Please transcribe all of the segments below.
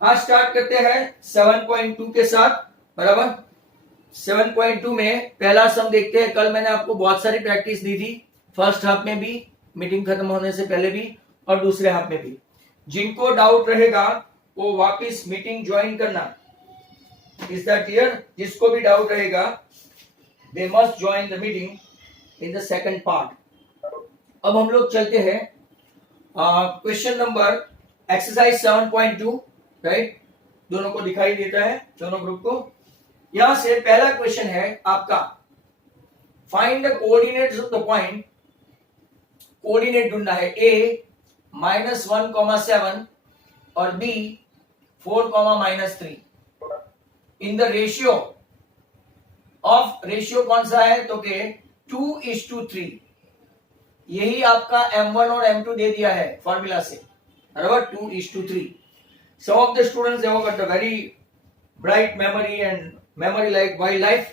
आज स्टार्ट करते हैं 7.2 के साथ, बराबर। 7.2 में पहला सम देखते हैं। कल मैंने आपको बहुत सारी प्रैक्टिस दी थी, फर्स्ट हाफ में भी, मीटिंग खत्म होने से पहले भी और दूसरे हाफ में भी। जिनको डाउट रहेगा वो वापस मीटिंग ज्वाइन करना। Is that clear? जिसको भी डाउट रहेगा they must join the meeting in the second part. अब हम लोग चलते हैं क्वेश्चन नंबर एक्सरसाइज 7.2, राइट। दोनों को दिखाई देता है, दोनों ग्रुप को। यहां से पहला क्वेश्चन है आपका, find the coordinates of the point. Coordinate ढूंढना है। ए -1,7 और B 4,-3 in the ratio of, ratio कौन सा है तो के 2:3। यही आपका M1 और M2 दे दिया है फॉर्मूला से, बराबर, 2:3। Some of the students they have got a very bright memory and memory like wild life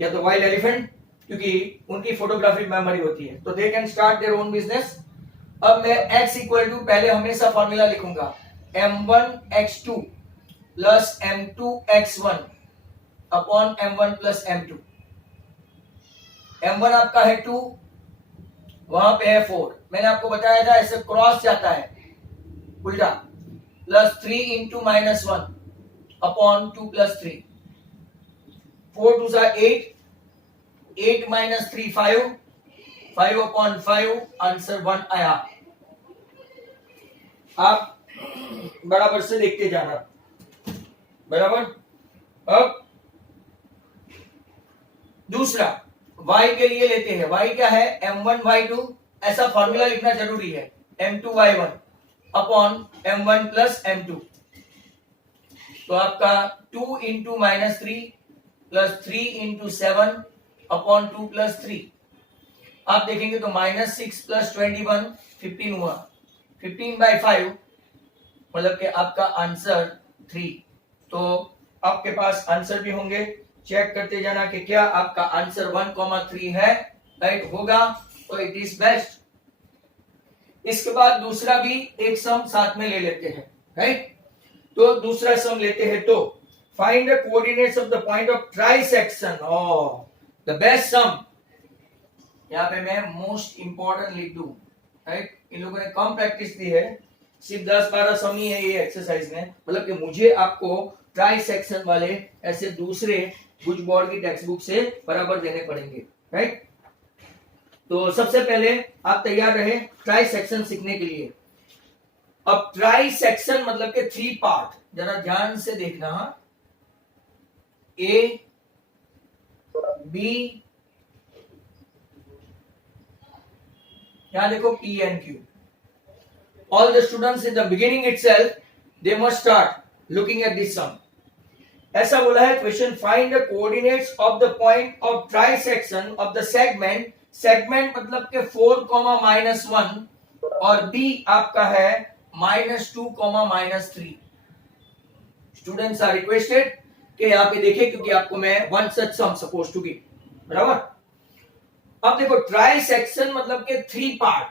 या तो वाइल्ड एलिफेंट, क्योंकि उनकी फोटोग्राफिक मेमोरी होती है, तो they can start their own business. अब मैं x इक्वल टू, पहले हमेशा फॉर्मूला लिखूंगा, M1x2 plus M2x1 upon M1 plus M2। M1 आपका है 2, वहां पे है 4। मैंने आपको बताया था ऐसे क्रॉस जाता है उल्टा, प्लस 3 इंटू -1 अपॉन 2 प्लस 3। 4 2 सा 8, 8 - 3 5, 5 अपॉन 5, आंसर 1 आया। आप बराबर से देखते जाना, बराबर। अब दूसरा y के लिए लेते हैं। y क्या है? M1y2, ऐसा फॉर्मूला लिखना जरूरी है, M2y1 upon M1 plus M2। तो आपका 2 into -3 plus 3 into 7 upon 2 plus 3। आप देखेंगे तो -6 प्लस 21 15 हुआ, 15/5 मतलब कि आपका आंसर 3। तो आपके पास आंसर भी होंगे, चेक करते जाना कि क्या आपका आंसर 1,3 है, राइट होगा तो इट इज बेस्ट। इसके बाद दूसरा भी एक सम साथ में ले लेते हैं, राइट। तो दूसरा सम लेते हैं, तो find the coordinates of the point of trisection. The best sum, यहाँ पे मैं मोस्ट इंपॉर्टेंट लिख दूं, राइट। इन लोगों ने कम प्रैक्टिस दी है, सिर्फ 10-12 सम ही है ये एक्सरसाइज में, मतलब कि मुझे आपको ट्राइसेक्शन वाले ऐसे दूसरे कुछ बोर्ड की टेक्स्ट बुक से बराबर देने पड़ेंगे, राइट। तो सबसे पहले आप तैयार रहे ट्राइसेक्शन सीखने के लिए। अब ट्राइसेक्शन मतलब के 3 पार्ट, जरा ध्यान से देखना। ए बी, यहां देखो P and Q। All the students in the beginning itself they must start looking at this sum। ऐसा बोला है question, find the coordinates of the point of trisection of the segment. Segment मतलब के 4,-1 और B आपका है -2, -3। Students are requested कि यहाँ पे देखें, क्योंकि आपको मैं one such some suppose to give, बराबर। अब देखो ट्राइसेक्शन मतलब के 3 part,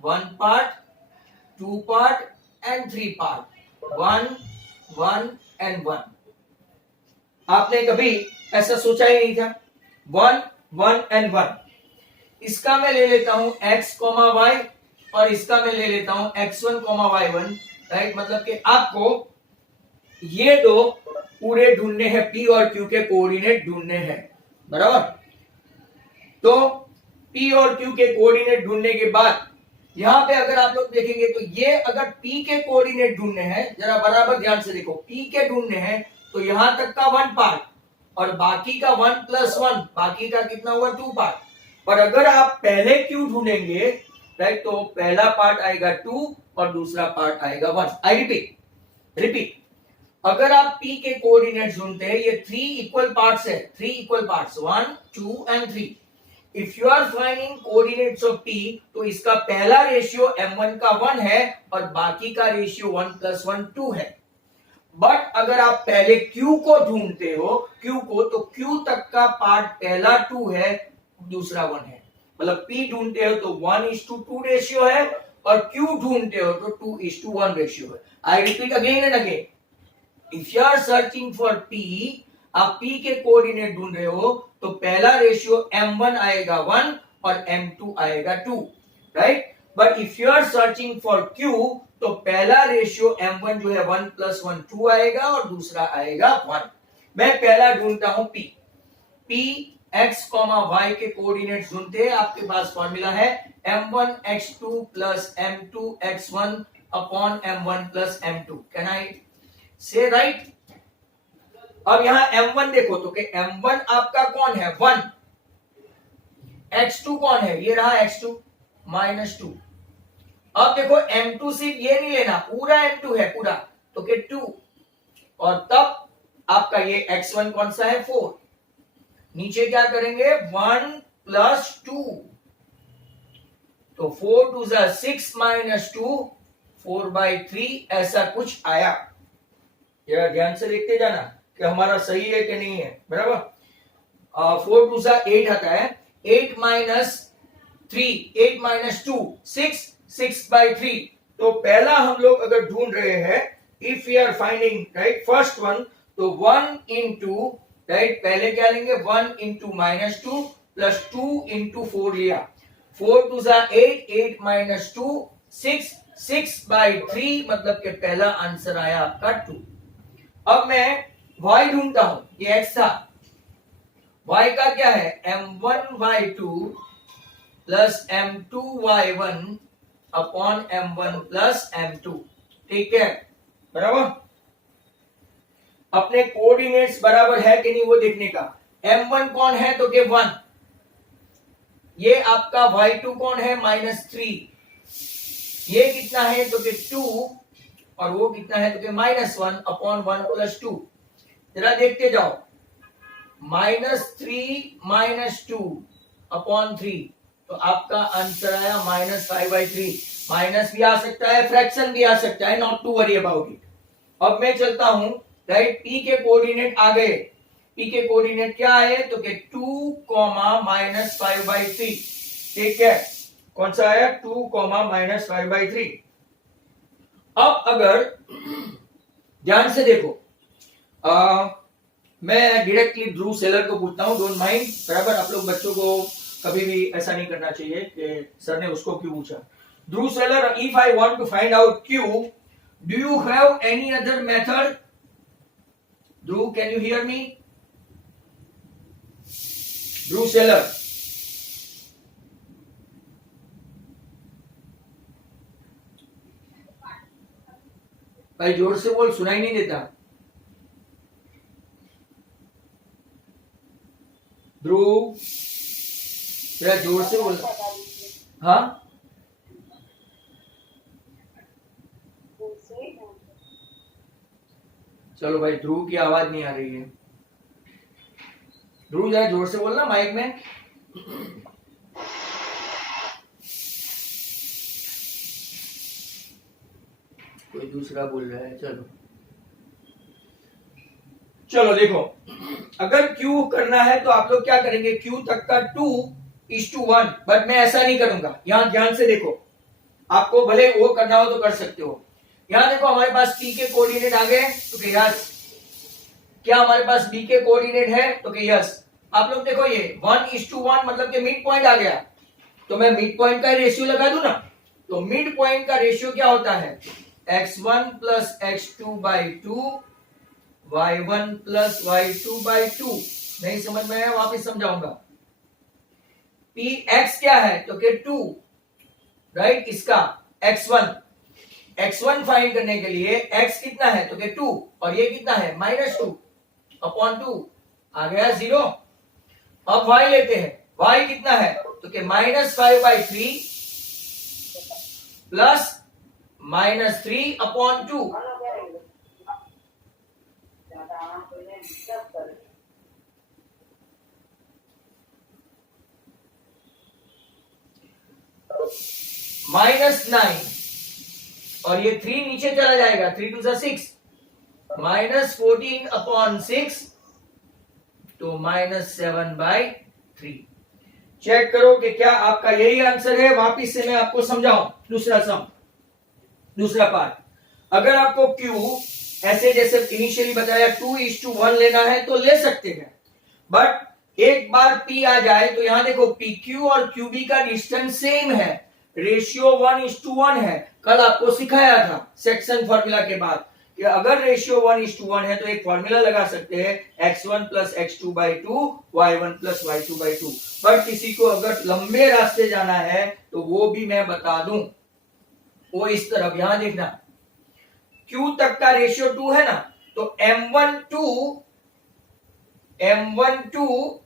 1 part, 2 part and 3 part, 1 1 and 1। आपने कभी ऐसा सोचा ही नहीं था, 1 1 एंड 1। इसका मैं ले लेता हूं x, y और इसका मैं ले लेता हूं x1, y1, राइट। मतलब कि आपको ये दो पूरे ढूंढने हैं, P और Q के कोऑर्डिनेट ढूंढने हैं, बराबर। तो P और Q के कोऑर्डिनेट ढूंढने के बाद यहां पे अगर आप लोग देखेंगे तो ये अगर P के कोऑर्डिनेट ढूंढने हैं, जरा बराबर ध्यान से देखो, P के ढूंढने हैं तो यहां तक का 1 पार्ट और बाकी का 1 + 1, बाकी का कितना हुआ 2 पार्ट। पर अगर आप पहले Q ढूंढेंगे, राइट, तो पहला पार्ट आएगा 2 और दूसरा पार्ट आएगा 1। आई रिपीट, अगर आप P के कोऑर्डिनेट्स ढूंढते हैं, ये 3 इक्वल पार्ट्स है, 3 equal parts 1 2 and 3। If you are finding coordinates of P, तो इसका पहला रेशियो M1 का 1 है और बाकी का रेशियो 1 + 1 2 है। बट अगर आप पहले Q को ढूंढते हो, Q को, तो Q तक का पार्ट पहला 2 है, दूसरा 1 है। मतलब P ढूंढते हो तो 1:2 रेशियो है और Q ढूंढते हो तो 2:1 रेशियो है। I repeat again and again, if you are searching for P, आप P के कोऑर्डिनेट ढूंढ रहे हो तो पहला रेशियो M1 आएगा 1 और M2 आएगा 2, right. But if you are searching for Q तो पहला रेशियो M1 जो है 1 + 1 2 आएगा और दूसरा आएगा 1। मैं पहला ढूंढता हूं P x, y के कोऑर्डिनेट्स ढूंढते हैं। आपके पास फॉर्मूला है m1 x2 + m2 x1 upon m1 + m2। Can I से राइट? अब यहां m1 देखो तो कि m1 आपका कौन है 1, x2 कौन है, ये रहा x2 -2। अब देखो m2 सिर्फ ये नहीं लेना, पूरा m2 है पूरा, तो कि 2, और तब आपका ये x1 कौन सा है 4। नीचे क्या करेंगे 1 + 2, तो 4 2 6 -2 4/3 ऐसा कुछ आया। जरा ध्यान से लिखते जाना कि हमारा सही है कि नहीं है, बराबर। 4 2 8 आता है, 8 - 3 8 - 2 6 6/3। तो पहला हम लोग अगर ढूंढ रहे हैं, if you are finding right first one, तो 1 * राइट पहले क्या लेंगे 1 * -2 + 2 * 4 लिया, 4 2 8 8 - 2 6 6/3, मतलब कि पहला आंसर आया आपका 2। अब मैं y ढूंढता हूं, ये x था, y का क्या है m1y2 + m2y1 upon m1 + m2, ठीक है, बराबर। अपने कोऑर्डिनेट्स बराबर है कि नहीं वो देखने का। m1 कौन है तो के 1, ये आपका y2 कौन है -3, ये कितना है तो के 2, और वो कितना है तो के -1 अपॉन 1 + 2। जरा देखते जाओ, -3 - 2 अपॉन 3, तो आपका आंसर आया -5/3। माइनस भी आ सकता है, फ्रैक्शन भी आ सकता है, not to worry about it. अब मैं चलता हूं, राइट, P के कोऑर्डिनेट आ गए। P के कोऑर्डिनेट क्या आए तो के 2, -5/3, ठीक है, कौन सा आया 2, -5/3। अब अगर ध्यान से देखो, मैं डायरेक्टली ध्रुव सेलर को पूछता हूं, डोंट माइंड, बराबर। आप लोग बच्चों को कभी भी ऐसा नहीं करना चाहिए कि सर ने उसको क्यों पूछा। ध्रुव सेलर, if I want to find out Q, do you have any other method? Dhruv, can you hear me? Dhruv सेलर, भाई जोर से बोल, सुनाई नहीं देता। ध्रुव, जरा जोर से बोल। हाँ, चलो भाई, ध्रुव की आवाज नहीं आ रही है। ध्रुव जरा जोर से बोलना माइक में। कोई दूसरा बोल रहा है, चलो चलो देखो, अगर Q करना है तो आप लोग क्या करेंगे, Q तक का 2:1, बट मैं ऐसा नहीं करूंगा। यहां ध्यान से देखो, आपको भले वो करना हो तो कर सकते हो। यहां देखो, हमारे पास P के कोऑर्डिनेट आ गए तो कि यस, क्या हमारे पास B के कोऑर्डिनेट है तो कि यस। आप लोग देखो, ये 1:1 मतलब कि मिड पॉइंट आ गया, तो मैं मिड पॉइंट का रेशियो लगा दूं ना, तो मिड पॉइंट का रेशियो क्या होता है x1 + x2/2 y1 + y2/2। नहीं समझ में आया, वापस समझाऊंगा। px क्या है तो कि 2, राइट, इसका x1 फाइंड करने के लिए x कितना है तो कि 2, और ये कितना है -2 अपॉन 2, आ गया 0। अब y लेते हैं, y कितना है तो कि -5/3 प्लस -3 अपॉन 2। -9, और ये 3 नीचे चला जाएगा, 3 2 6, -14 अपॉन 6, तो -7/3। चेक करो कि क्या आपका यही आंसर है। वापिस से मैं आपको समझाऊं दूसरा पार्ट। अगर आपको Q ऐसे जैसे इनिशियली बताया 2:1 लेना है तो ले सकते हैं, बट एक बार P आ जाए तो यहां देखो PQ और QB का डिस्टेंस सेम है, रेशियो 1:1 है। कल आपको सिखाया था सेक्शन फॉर्मूला के बाद कि अगर रेशियो 1:1 है तो एक फॉर्मूला लगा सकते हैं x1 plus x2/2 y1 plus y2/2। But किसी को अगर लंबे रास्ते जाना है तो वो भी मैं बता दूं, वो इस तरफ यहां देखना Q तक का रेशियो 2 है ना, तो M12 -2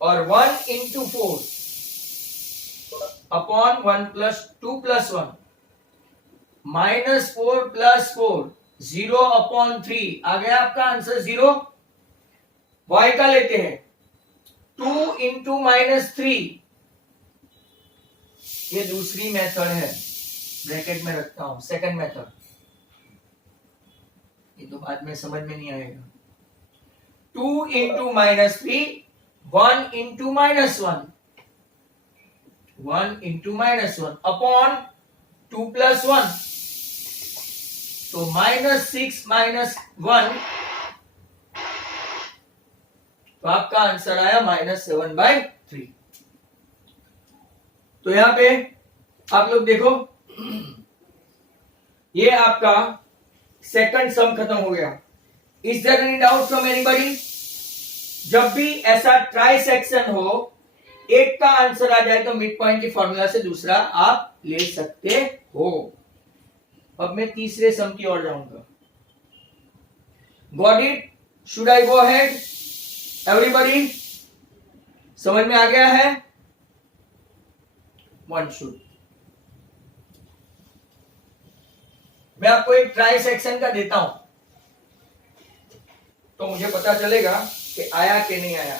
और 1 into 4 अपॉन 1 + 2 + 1 -4 + 4 0 अपॉन 3 आ गया आपका आंसर 0। y का लेते हैं 2 into -3, ये दूसरी मेथड है, ब्रैकेट में रखता हूं सेकंड मेथड, ये तो बाद में समझ में नहीं आएगा। 2 into -3 1 into -1 1 into -1 अपॉन 2 + 1, तो -6 - 1, तो आपका आंसर आया -7/3। तो यहां पे आप लोग देखो ये आपका सेकंड सम खत्म हो गया। Is there any doubt from anybody? जब भी ऐसा ट्राई सेक्शन हो, एक का आंसर आ जाए तो मिड पॉइंट की फॉर्मूला से दूसरा आप ले सकते हो। अब मैं तीसरे सम की ओर जाऊंगा। Got it? Should I go ahead? Everybody समझ में आ गया है? One should. मैं आपको एक ट्राई सेक्शन का देता हूं तो मुझे पता चलेगा कि आया कि नहीं आया।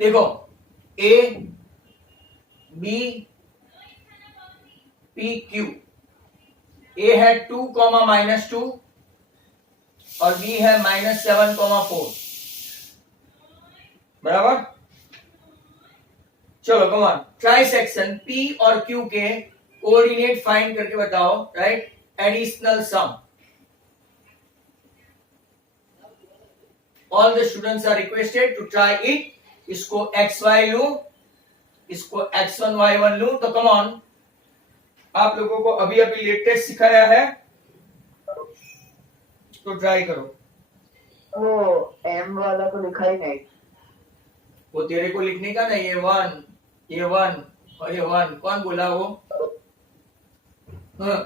देखो A B P Q, A है 2, -2 और B है -7, 4, बराबर। चलो come on, try section P और Q के कोऑर्डिनेट फाइंड करके बताओ। Right, additional sum. All the students are requested to try it. इसको xy लूं, इसको x1 y1 लूं, तो कम ऑन, आप लोगों को अभी लेटेस्ट सिखाया है तो ट्राई करो। वो m वाला तो लिखा ही नहीं। वो तेरे को लिखने का ना, ये 1 और ये 1 कौन बोला वो? हाँ,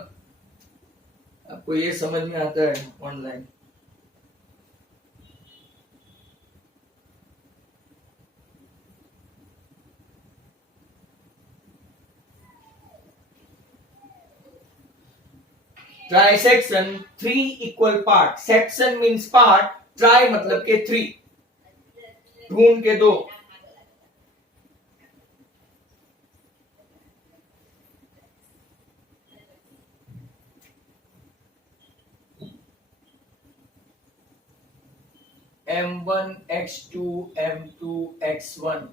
आपको ये समझ में आता है online? Try section 3 equal part. Section means part, try मतलब के 3, ढूंढ के 2। M1 x2 M2 x1,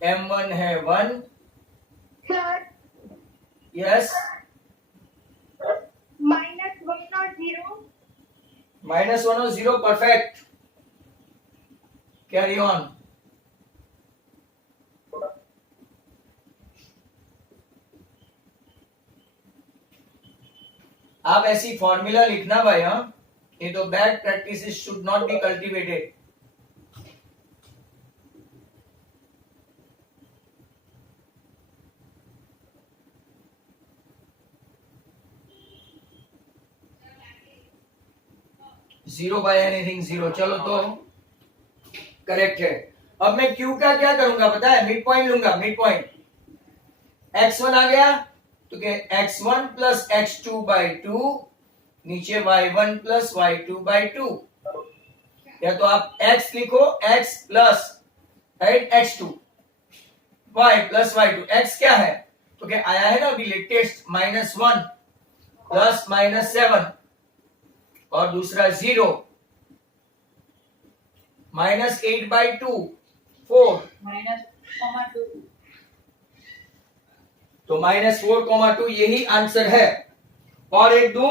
M1 है 1, यस, -1 और 0, -1 और 0, परफेक्ट, कैरी ऑन। आप ऐसी फॉर्मूला लिखना भाई। हाँ, ये तो bad practice should not be cultivated. Zero by anything 0, चलो तो करेक्ट है। अब मैं Q का क्या करूंगा पता है? मिड पॉइंट लूंगा, मिड पॉइंट। x1 आ गया तो क्या x1 प्लस x2 बाई 2, नीचे y1 प्लस y2 बाई 2, या तो आप x लिखो x plus right x2, y plus y2, x क्या है तो क्या आया है ना अभी लेटेस्ट -1 प्लस -7 और दूसरा 0 -8 बाई 2 4, -2 तो -4, 2 यही आंसर है। और एक दू,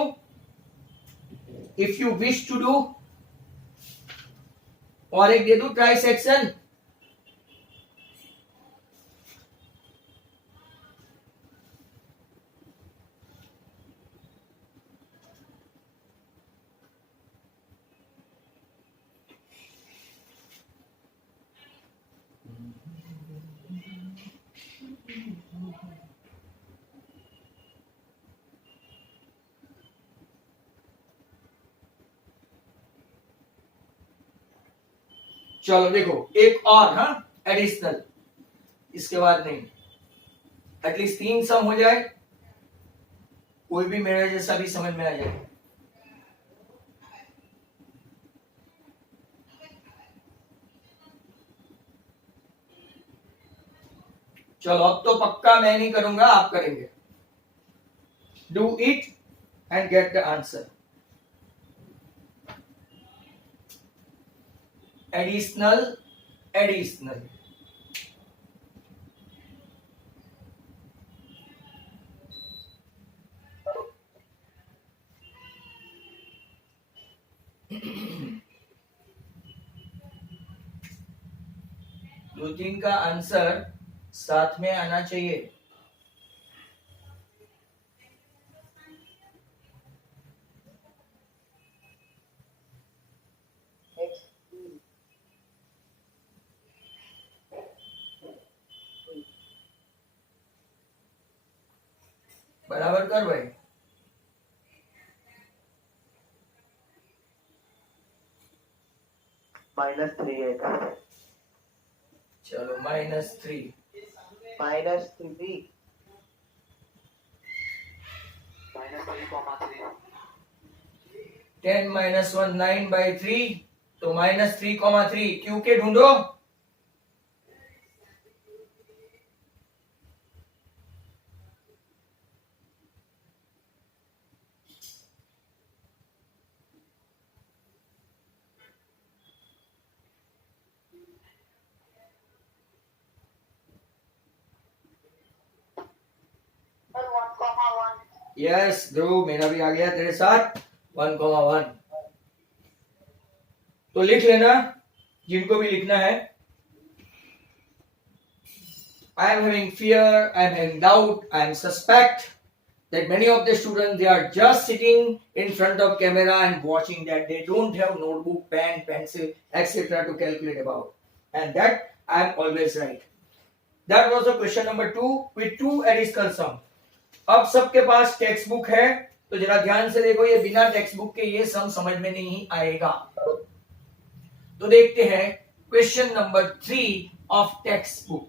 if you wish to do, और एक दे दू ट्राई सेक्शन। चलो देखो एक और, हाँ एडिशनल, इसके बाद नहीं, एटलीस्ट 3 सम हो जाए, कोई भी मेरे जैसा भी समझ में आ जाए। चलो अब तो पक्का मैं नहीं करूंगा, आप करेंगे। Do it and get the answer. Additional additional, दो तीन का आंसर साथ में आना चाहिए। बराबर कर भाई। -3 है। चलो -3, -3 10 -1 9 बाई 3, तो -3, क्यू के ढूंढो। यस ध्रुव, मेरा भी आ गया तेरे साथ 1,1। तो लिख लेना जिनको भी लिखना है। I am having fear, I am having doubt, I am suspect that many of the students, they are just sitting in front of camera and watching that. They don't have notebook, pen, pencil, etc. to calculate about. And that I am always right. That was the question number 2 with 2 additional sum. अब सबके पास text book है, तो जरा ध्यान से देखो, ये बिना टेक्स्ट बुक के ये सम समझ में नहीं आएगा। तो देखते हैं question number 3 of text book.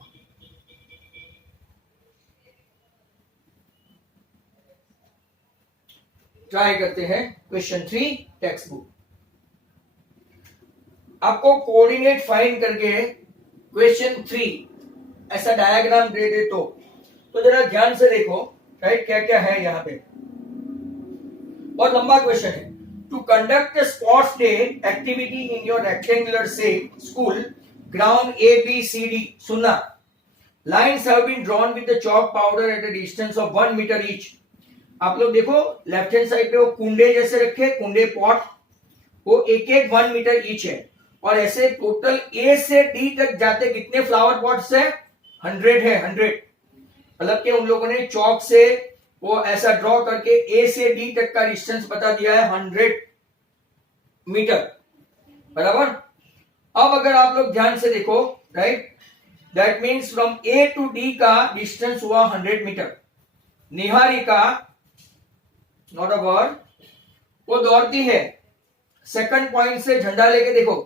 Try करते हैं क्वेश्चन 3 टेक्स्ट बुक। आपको कोऑर्डिनेट फाइंड करके क्वेश्चन 3 ऐसा डायग्राम दे दे तो जरा ध्यान से देखो, राइट, क्या क्या है यहाँ पे। और लंबा क्वेश्चन है। To conduct sports day activity in your rectangular से स्कूल ग्राउंड ABCD, सुनना, lines have been drawn with the chalk powder at a distance of 1 metre each. आप लोग देखो लेफ्ट हैंड साइड पे वो कुंडे जैसे रखे, कुंडे पॉट, वो एक 1 मीटर ईच है। और ऐसे टोटल A से D तक जाते कितने फ्लावर पॉट्स है? 100 है, 100। मतलब कि उन लोगों ने चौक से वो ऐसा ड्रॉ करके A से D तक का डिस्टेंस बता दिया है 100 मीटर, बराबर। अब अगर आप लोग ध्यान से देखो, right, that means from A to D का डिस्टेंस हुआ 100 metre. Niharika, not a word, वो दौड़ती है सेकंड पॉइंट से झंडा लेके, देखो,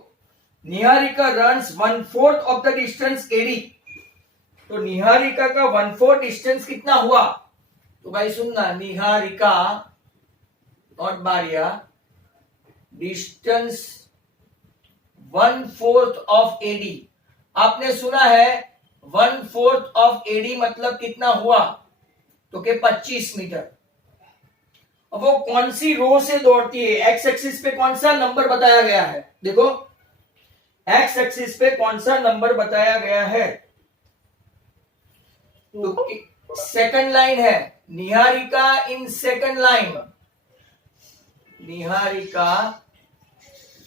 Niharika runs 1/4 of the distance AD। तो निहारिका का 1/4 डिस्टेंस कितना हुआ? तो भाई सुनना, निहारिका नॉट बारिया, डिस्टेंस 1/4 ऑफ एडी। आपने सुना है 1/4 ऑफ एडी मतलब कितना हुआ, तो के 25 मीटर। अब वो कौन सी रो से दौड़ती है, एक्स एक्सिस पे कौन सा नंबर बताया गया है, देखो एक्स एक्सिस पे कौन सा नंबर बताया गया है, तो सेकंड लाइन है, Niharika in second line, Niharika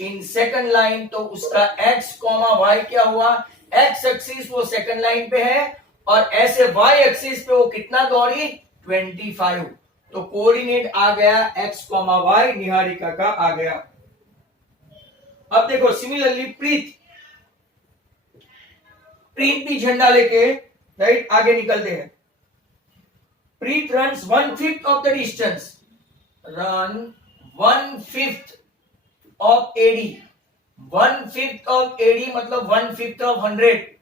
in second line, तो उसका x, y क्या हुआ, x एक्सिस वो सेकंड लाइन पे है और ऐसे y एक्सिस पे वो कितना दौड़ी, 25। तो कोऑर्डिनेट आ गया x, y, निहारिका का आ गया। अब देखो सिमिलरली प्रीत भी झंडा लेके राइट आगे निकलते हैं। Preet runs 1/5 of the distance, run 1/5 of AD, 1/5 of AD मतलब 1/5 ऑफ 100,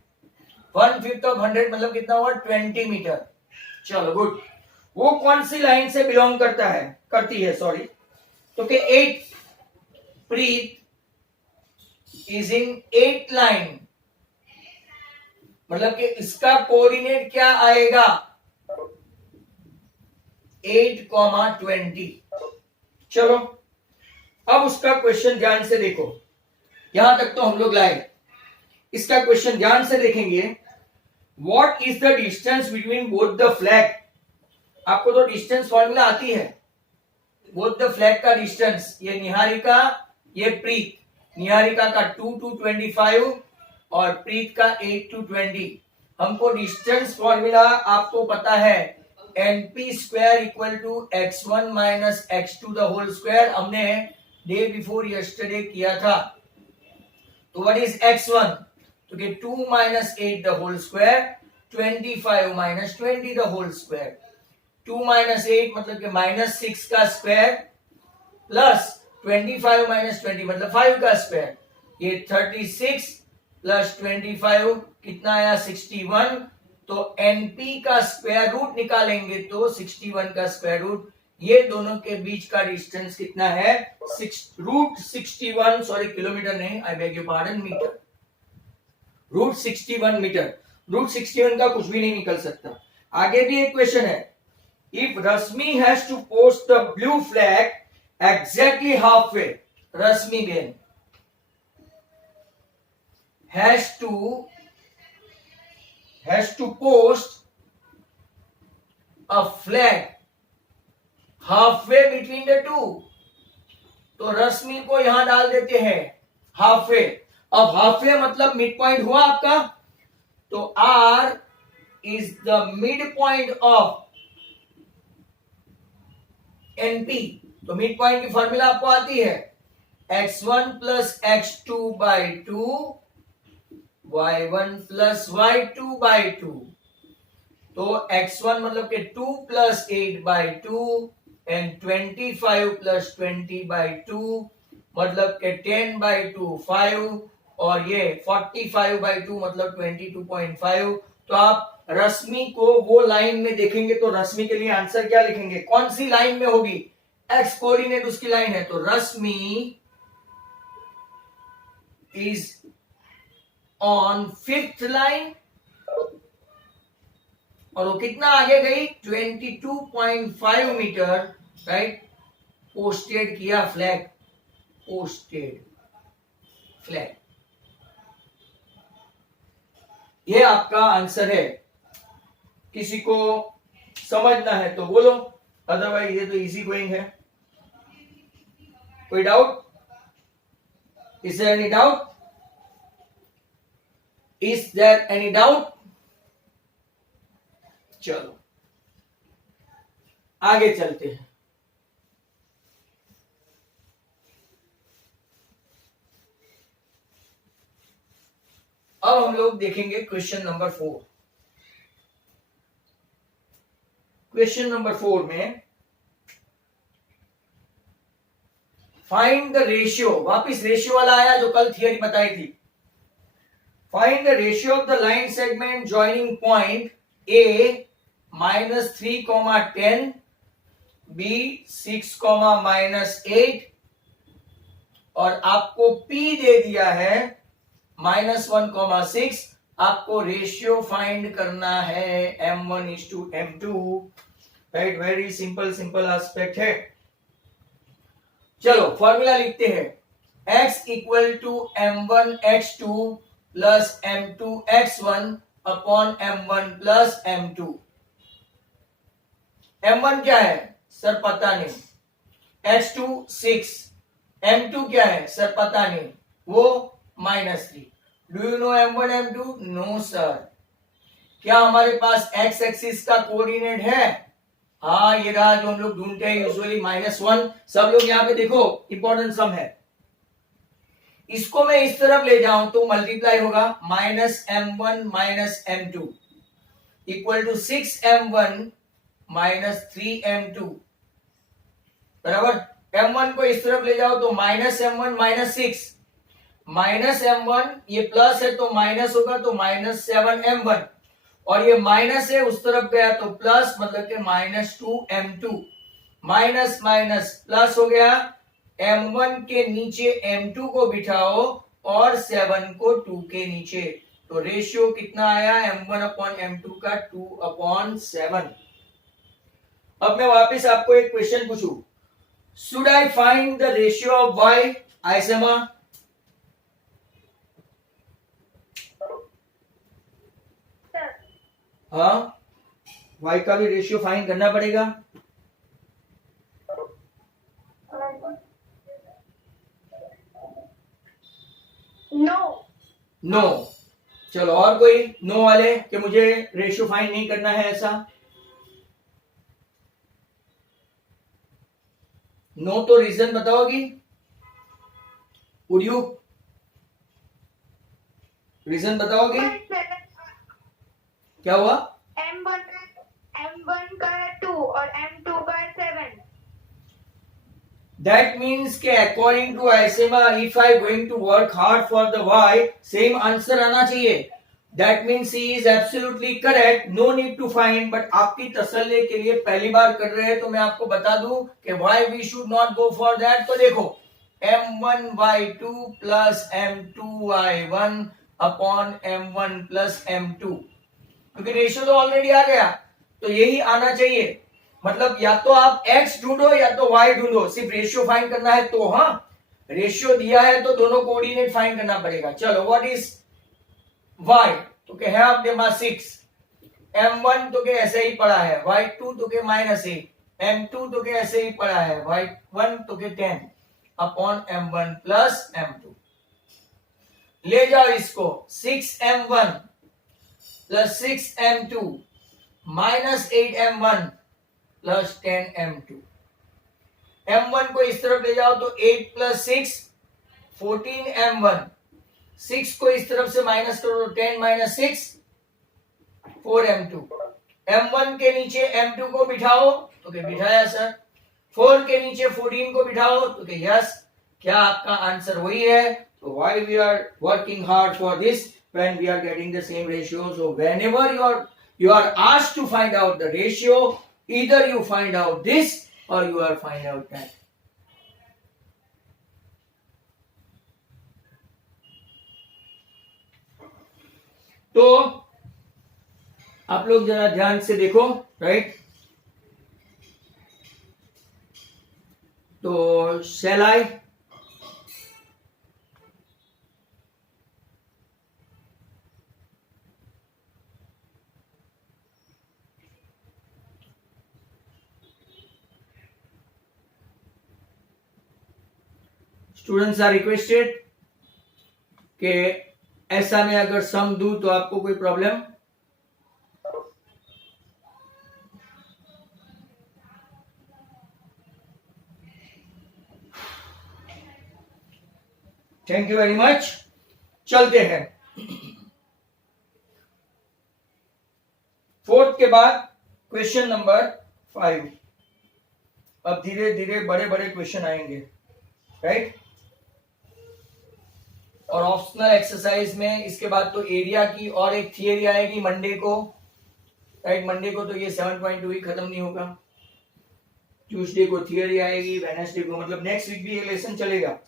1/5 ऑफ 100 मतलब कितना हुआ, 20 मीटर। चलो गुड। वो कौन सी लाइन से बिलोंग करती है सॉरी, तो कि 8, प्रीत इज इन 8 लाइन, मतलब कि इसका कोऑर्डिनेट क्या आएगा, 8,20। चलो अब उसका क्वेश्चन ध्यान से देखो, यहां तक तो हम लोग लाए, इसका क्वेश्चन ध्यान से देखेंगे। What is the distance between both the flag, आपको तो डिस्टेंस फॉर्मूला आती है, बोथ द फ्लैग का डिस्टेंस, ये निहारिका ये प्रीत, निहारिका का 2 to 25 और प्रीत का 8 to 20। हमको डिस्टेंस फॉर्मूला आपको पता है, np square equal to x1 minus x2 the whole square, हमने डे बिफोर यस्टरडे किया था। तो व्हाट इज x1, तो कि 2 minus 8 the whole square, 25 minus 20 the whole square, 2 minus 8 मतलब कि माइनस 6 का स्क्वायर प्लस 25 माइनस 20 मतलब 5 का स्क्वायर, ये 36 प्लस 25 कितना आया, 61। तो np का स्क्वायर रूट निकालेंगे तो 61 का स्क्वायर रूट, ये दोनों के बीच का डिस्टेंस कितना है, रूट 61, सॉरी किलोमीटर नहीं, I beg your pardon, metre, root 61 metre. Root 61 का कुछ भी नहीं निकल सकता। आगे भी एक क्वेश्चन है, if Rashmi has to post the blue flag exactly half way, Rashmi बेन has to post a flag halfway between the two, तो रश्मि को यहां डाल देते हैं हाफवे। अब हाफवे मतलब मिड पॉइंट हुआ आपका, तो R is the mid point of NP, तो मिड पॉइंट की फॉर्मूला आपको आती है, x1 plus x2 by 2, y1 plus y2 by 2, तो x1 मतलब के 2 plus 8 by 2 and 25 plus 20 by 2 मतलब के 10 बाई 2 5 और ये 45 बाई 2 मतलब 22.5। तो आप रश्मि को वो लाइन में देखेंगे तो रश्मि के लिए आंसर क्या लिखेंगे, कौन सी लाइन में होगी, x कोऑर्डिनेट उसकी लाइन है, तो रश्मि इज ऑन 5th लाइन, और वो कितना आगे गई, 22.5 मीटर, राइट। पोस्टेड किया फ्लैग, पोस्टेड फ्लैग, ये आपका आंसर है। किसी को समझना है तो बोलो, अदरवाइज ये तो इजी गोइंग है। कोई doubt, is there any doubt, is there any doubt? चलो आगे चलते हैं। अब हम लोग देखेंगे क्वेश्चन नंबर 4। क्वेश्चन नंबर 4 में फाइंड द रेशियो, वापिस रेशियो वाला आया जो कल थियरी बताई थी। Find the ratio of the line segment joining point A -3, 10, B 6, -8 और आपको P दे दिया है -1, 6। आपको रेशियो फाइंड करना है M1:M2, right. Very simple aspect है। चलो फॉर्मूला लिखते हैं। x = M1x2 plus M2x1 upon M1 plus M2। M1 क्या है सर पता नहीं, x2 6, M2 क्या है सर पता नहीं, वो -3। Do you know M1 M2? No sir. क्या हमारे पास x एक्सिस का कोऑर्डिनेट है? हाँ ये रहा जो हम लोग ढूंढते हैं यूजुअली -1। सब लोग यहाँ पे देखो, इंपॉर्टेंट सम है। इसको मैं इस तरफ ले जाऊं तो मल्टीप्लाई होगा -M1 -M2 = 6M1 -3M2 बराबर। M1 को इस तरफ ले जाओ तो -M1 -6, -M1 ये प्लस है तो माइनस होगा तो -7M1, और ये माइनस है उस तरफ गया तो प्लस, मतलब कि -2M2। माइनस माइनस प्लस हो गया। M1 के नीचे M2 को बिठाओ और 7 को 2 के नीचे, तो रेशियो कितना आया M1/M2 का 2/7। अब मैं वापस आपको एक क्वेश्चन पूछूं, should I find the ratio of y? आइसेमा हाँ, y का भी रेशियो फाइंड करना पड़ेगा। नो। चलो और कोई नो वाले कि मुझे रेशियो फाइंड नहीं करना है, ऐसा? नो तो रीजन बताओगी? वुड यू रीजन बताओगे? क्या हुआ? M1 का 2 और M2 का 7। That means के according to Aisema, if I going to work hard for the y, same answer आना चाहिए। That means he is absolutely correct, no need to find। but आपकी तसल्ली के लिए पहली बार कर रहे हैं तो मैं आपको बता दूं कि why we should not go for that। तो देखो M1y2 plus M2y1 upon M1 plus M2, क्योंकि रेशियो तो ऑलरेडी आ गया तो यही आना चाहिए। मतलब या तो आप x ढूंढो या तो y ढूंढो, सिर्फ रेशियो फाइंड करना है तो। हाँ, रेशियो दिया है तो दोनों कोऑर्डिनेट फाइंड करना पड़ेगा। चलो व्हाट इज y? तो क्या है आपके पास 6, M1 तो क्या ऐसे ही पड़ा है, y2 तो क्या -8, M2 तो क्या ऐसे ही पड़ा है, y1 तो क्या 10 अपॉन M1 प्लस M2। ले जाओ इसको, 6M1 plus 6M2 -8M1 plus 10M2। M1 को इस तरफ ले जाओ तो 8 प्लस 6 14M1, 6 को इस तरफ से माइनस करो तो 10 - 6 4M2। M1 के नीचे M2 को बिठाओ तो क्या बिठाया सर, 4 के नीचे 14 को बिठाओ तो क्या यस। क्या आपका आंसर वही है? तो why we are working hard for this when we are getting the same ratio? So whenever you are asked to find out the ratio, either you find out this or you are find out that। तो आप लोग जरा ध्यान से देखो, right. तो shall I? Students are requested कि ऐसा में अगर सम दूं तो आपको कोई problem? Thank you very much. चलते हैं फोर्थ के बाद क्वेश्चन नंबर 5। अब धीरे धीरे बड़े बड़े क्वेश्चन आएंगे, राइट। और ऑप्शनल एक्सरसाइज में इसके बाद तो एरिया की और एक थियरी आएगी मंडे को, राइट। मंडे को तो ये 7.2 ही खत्म नहीं होगा, ट्यूसडे को थियरी आएगी, वेडनेसडे को, मतलब नेक्स्ट वीक भी ये लेसन चलेगा।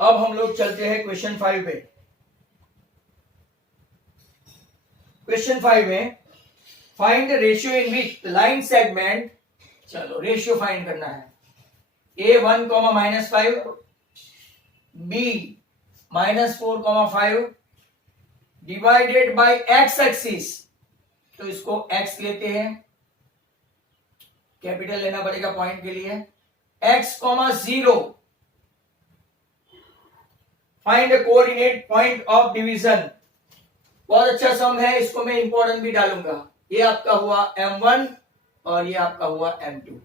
अब हम लोग चलते हैं क्वेश्चन 5 पे। क्वेश्चन 5 में find the ratio in which line segment, चलो रेशियो फाइंड करना है, A1, -5, B -4, 5 divided by x axis, तो इसको x लेते हैं, कैपिटल लेना पड़ेगा पॉइंट के लिए, x, 0, find the coordinate point of division. बहुत अच्छा सम है, इसको मैं इंपॉर्टेंट भी डालूंगा। ये आपका हुआ M1 और ये आपका हुआ M2।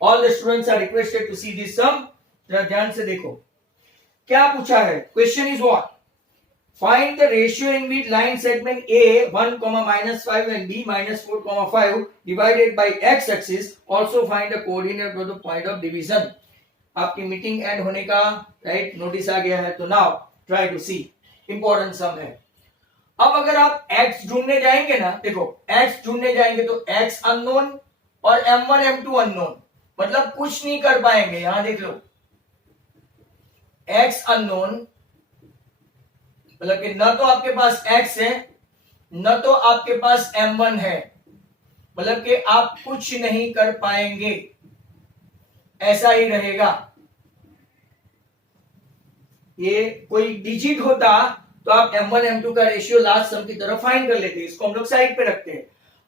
All the students are requested to see this sum. जरा ध्यान से देखो क्या पूछा है। Question is what, find the ratio in which line segment A 1, -5 and B -4, 5 divided by x axis, also find the coordinate of the point of division. आपकी meeting end होने का राइट नोटिस आ गया है, तो now try to see, important sum है। अब अगर आप x ढूंढने जाएंगे ना, देखो x ढूंढने जाएंगे तो x अननोन और M1 M2 अननोन, मतलब कुछ नहीं कर पाएंगे। यहां देख लो, x अननोन मतलब कि न तो आपके पास x है न तो आपके पास M1 है, मतलब कि आप कुछ नहीं कर पाएंगे, ऐसा ही रहेगा। ये कोई डिजिट होता तो आप M1 M2 का रेशियो लास्ट सम की तरफ फाइंड कर लेते, इसको हम लोग साइड पे रखते हैं।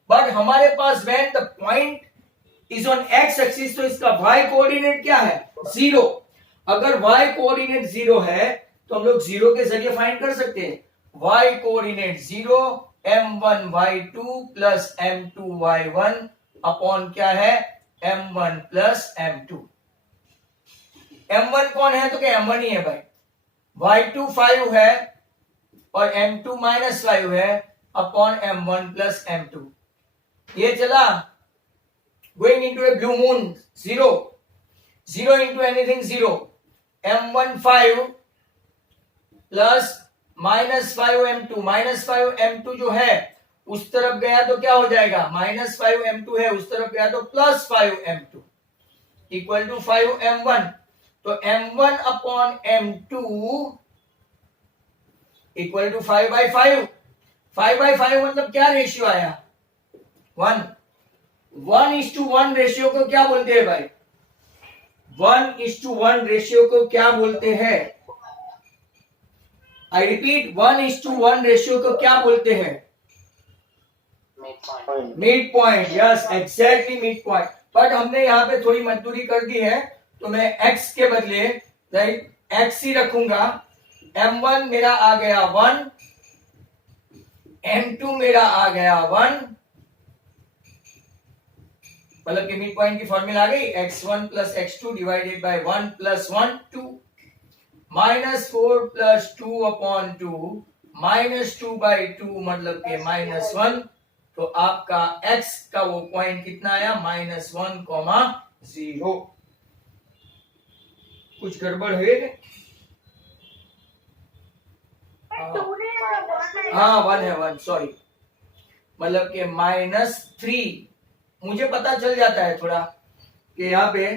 बट हमारे पास when the point is on x axis, तो इसका y कोऑर्डिनेट क्या है, 0। अगर y कोऑर्डिनेट 0 है तो हम लोग 0 के जरिए फाइंड कर सकते हैं। y coordinate 0, M1 y2 plus M2 y1 upon क्या है, M1 प्लस M2। M1 कौन है, तो क्या M1 ही है भाई। y2 5 है और M2 -5 है अपॉन M1 प्लस M2। ये चला, going into a blue moon 0, 0 into anything 0, M1 5 plus -5 M2, -5 M2 जो है उस तरफ गया तो क्या हो जाएगा, -5 M2 है उस तरफ गया तो +5 M2 इक्वल टू 5 M1। तो M1 upon M2 equal to 5/5। 5/5 मतलब क्या रेशियो आया, 1। 1:1 रेशियो को क्या बोलते हैं भाई, 1:1 रेशियो को क्या बोलते हैं, आई रिपीट 1:1 रेशियो को क्या बोलते हैं, mid point. Yes exactly mid point. But हमने यहाँ पे थोड़ी मजदूरी कर दी है, तो मैं x के बदले राइट x ही रखूंगा। M1 मेरा आ गया 1, M2 मेरा आ गया 1, मतलब कि मिड पॉइंट की फॉर्मूला आ गई, x1 plus x2 divided by 1 plus 1 2, -4 plus 2 upon 2, -2/2 मतलब के -1। तो आपका x का वो पॉइंट कितना आया, -1, 0। कुछ गड़बड़ है, हाँ 1 है, 1 सॉरी, मतलब के -3। मुझे पता चल जाता है थोड़ा कि यहाँ पे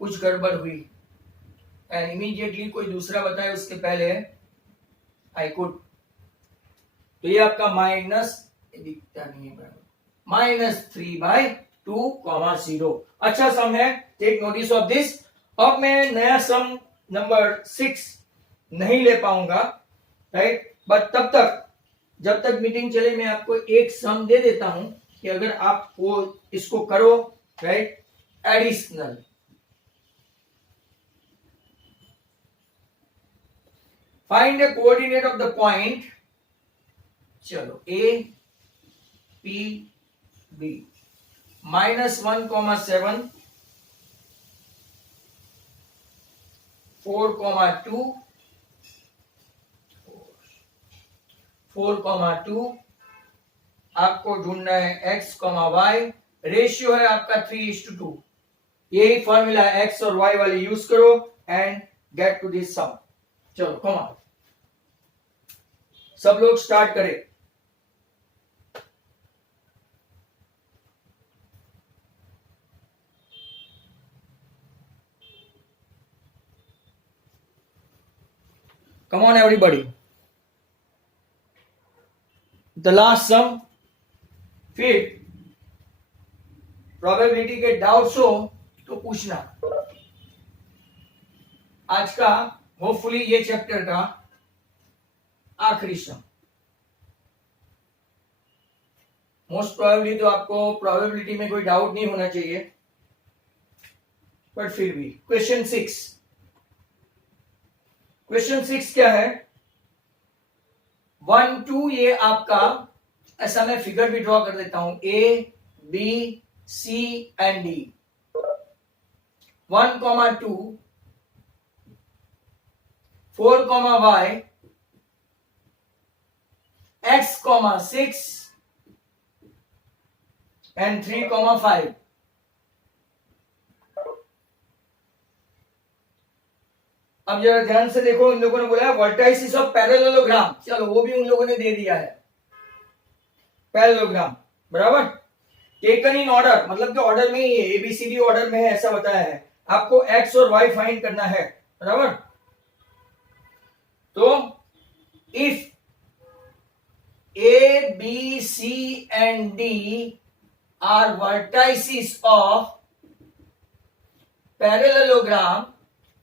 कुछ गड़बड़ हुई, एंड इमीडिएटली कोई दूसरा बताए उसके पहले आई कुड। तो ये आपका माइनस दिखता नहीं है, -3/2, 0। अच्छा सम है, टेक नोटिस ऑफ दिस। अब मैं नया सम नंबर 6 नहीं ले पाऊंगा राइट, बट तब तक जब तक मीटिंग चले मैं आपको एक सम दे देता हूं कि अगर आप वो इसको करो right, additional. Find the coordinate of the point, चलो A P B, -1, 7, 4,2 आपको ढूंढना है x, y। रेशियो है आपका 3:2। यही फॉर्मूला x और y वाले यूज करो एंड गेट टू दिस सम। चलो कम ऑन, सब लोग स्टार्ट करें। Come on, everybody. The last sum. फिर प्रोबेबिलिटी के डाउट्स हो तो पूछना. आज का होपफुली ये चैप्टर का आखिरी सम. मोस्ट प्रोबेबली तो आपको प्रोबेबिलिटी में कोई डाउट नहीं होना चाहिए, बट फिर भी क्वेश्चन 6. क्वेश्चन 6 क्या है? 1 2 ये आपका ऐसा मैं फिगर भी ड्रॉ कर देता हूं. A B C and D. 1 2 4 y x 6 and 3 5. अब जरा ध्यान से देखो, इन लोगों ने बोला है वर्टाइसिस ऑफ पैरेललोग्राम. चलो वो भी उन लोगों ने दे दिया है. पैरेललोग्राम बराबर, टेकन इन ऑर्डर, मतलब कि ऑर्डर में ही एबीसीडी ऑर्डर में है ऐसा बताया है. आपको एक्स और वाई फाइंड करना है बराबर. तो if A B C and D are vertices of parallelogram.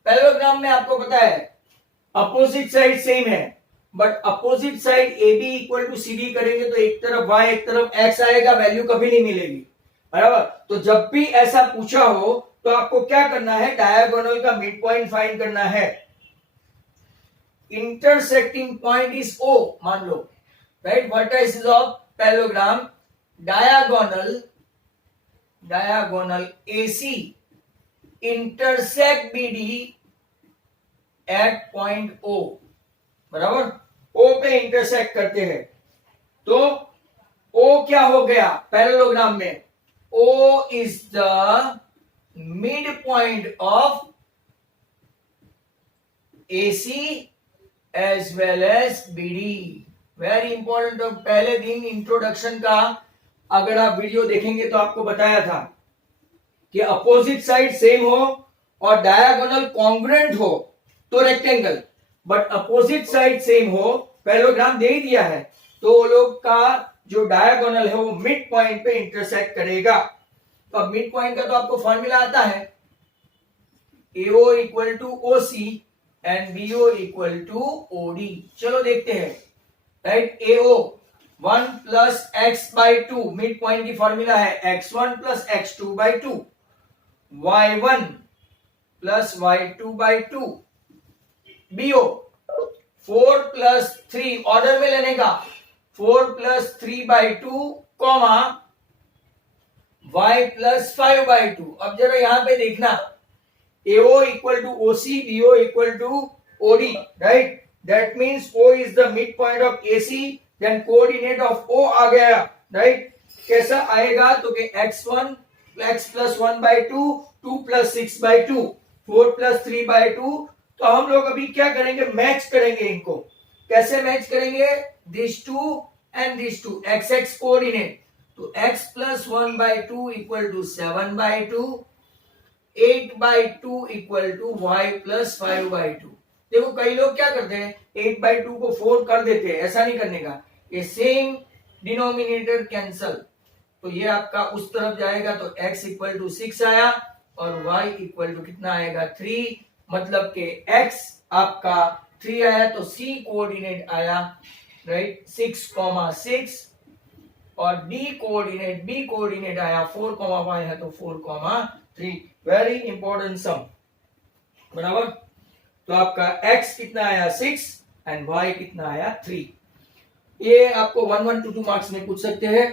Parallelogram में आपको पता है अपोजिट साइड सेम है, but opposite side A B equal to C D करेंगे तो एक तरफ y एक तरफ x आएगा, वैल्यू कभी नहीं मिलेगी बराबर. तो जब भी ऐसा पूछा हो तो आपको क्या करना है? डायगोनल का मिड पॉइंट फाइंड करना है. इंटरसेक्टिंग पॉइंट इज O मान लो, right. Vertices of parallelogram, diagonal AC intersect BD at point O बराबर. O पे इंटरसेक्ट करते हैं तो O क्या हो गया पैरेललोग्राम में? O is the mid point of AC as well as BD. Very important. पहले दिन इंट्रोडक्शन का अगर आप वीडियो देखेंगे तो आपको बताया था कि अपोजिट साइड सेम हो और डायगोनल कॉन्ग्रुएंट हो तो rectangle, but opposite side same हो, पैरेललोग्राम दे ही दिया है, तो वो लोग का जो डायगोनल है वो मिड पॉइंट पे इंटरसेक्ट करेगा. तो अब मिड पॉइंट का तो आपको फॉर्मूला आता है, AO equal to OC and BO equal to OD. चलो देखते हैं, right. AO 1 plus x by 2, mid point की फॉर्मूला है x1 plus x2 by 2, y1 plus y2 by 2. BO 4 plus 3, order में लेने का, 4 plus 3 by 2 comma y plus 5 by 2. अब जरा यहां पे देखना, AO equal to OC, BO equal to OD, right. That means O is the mid point of AC, then coordinate of O आ गया, राइट. कैसा आएगा तो कि x1 x plus 1 by 2, 2 plus 6 by 2, 4 plus 3 by 2. तो हम लोग अभी क्या करेंगे? मैच करेंगे इनको. कैसे मैच करेंगे? This to and this to, x x coordinate. तो x plus 1 by 2 equal to 7 by 2, 8 by 2 equal to y plus 5 by 2. देखो कई लोग क्या करते हैं, 8 बाई 2 को 4 कर देते हैं, ऐसा नहीं करने का. ये सेम डिनोमिनेटर कैंसल, तो ये आपका उस तरफ जाएगा तो x इक्वल टू 6 आया और y इक्वल टू कितना आएगा? 3. मतलब कि x आपका 3 आया तो C कोऑर्डिनेट आया, राइट, 6,6 और B कोऑर्डिनेट आया 4,5 है तो 4,3. वेरी इंपॉर्टेंट सम बराबर. तो आपका x कितना आया? 6 एंड y कितना आया? 3. ये आपको 1 1 2 2 मार्क्स में पूछ सकते हैं,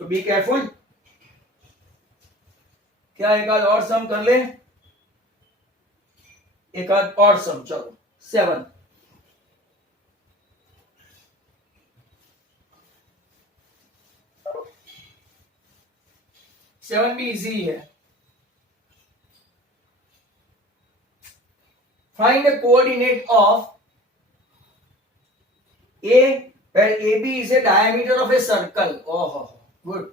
तो बी केयरफुल. क्या एक आध और सम कर ले? एक आध और सम. चलो 7. सेवन भी इजी है. Find the coordinate of A where AB is a diameter of a circle. Oh, good.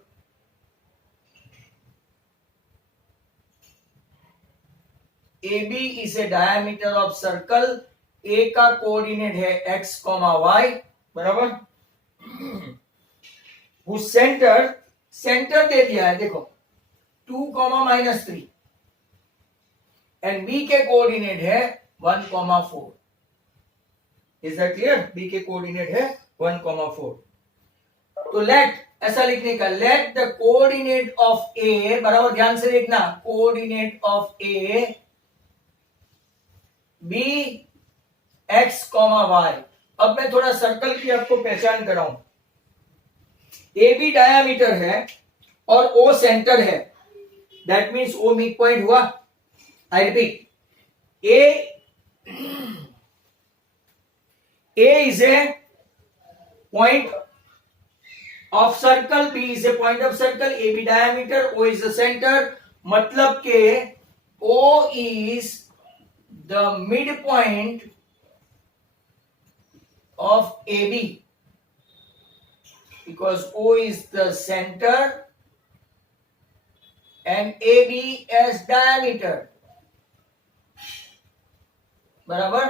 AB is a diameter of circle. A का कोऑर्डिनेट है एक्स कॉमा वाई, बराबर। सेंटर सेंटर दे दिया है, देखो 2 कॉमा -3, एंड बी के coordinate है 1 comma 4। Is that clear? B के कोऑर्डिनेट है 1 कॉमा 4। तो लेट, ऐसा लिखने का, let the coordinate of A, बराबर ध्यान से देखना, coordinate of A be x comma y. अब मैं थोड़ा सर्कल की आपको पहचान कराऊं। ए बी डायामीटर है और ओ सेंटर है, that means O mid point हुआ। I repeat, A is a point of circle, B is a point of circle, AB diameter, O is the center, मतलब के O is the midpoint of AB because O is the center and AB as diameter, बराबर।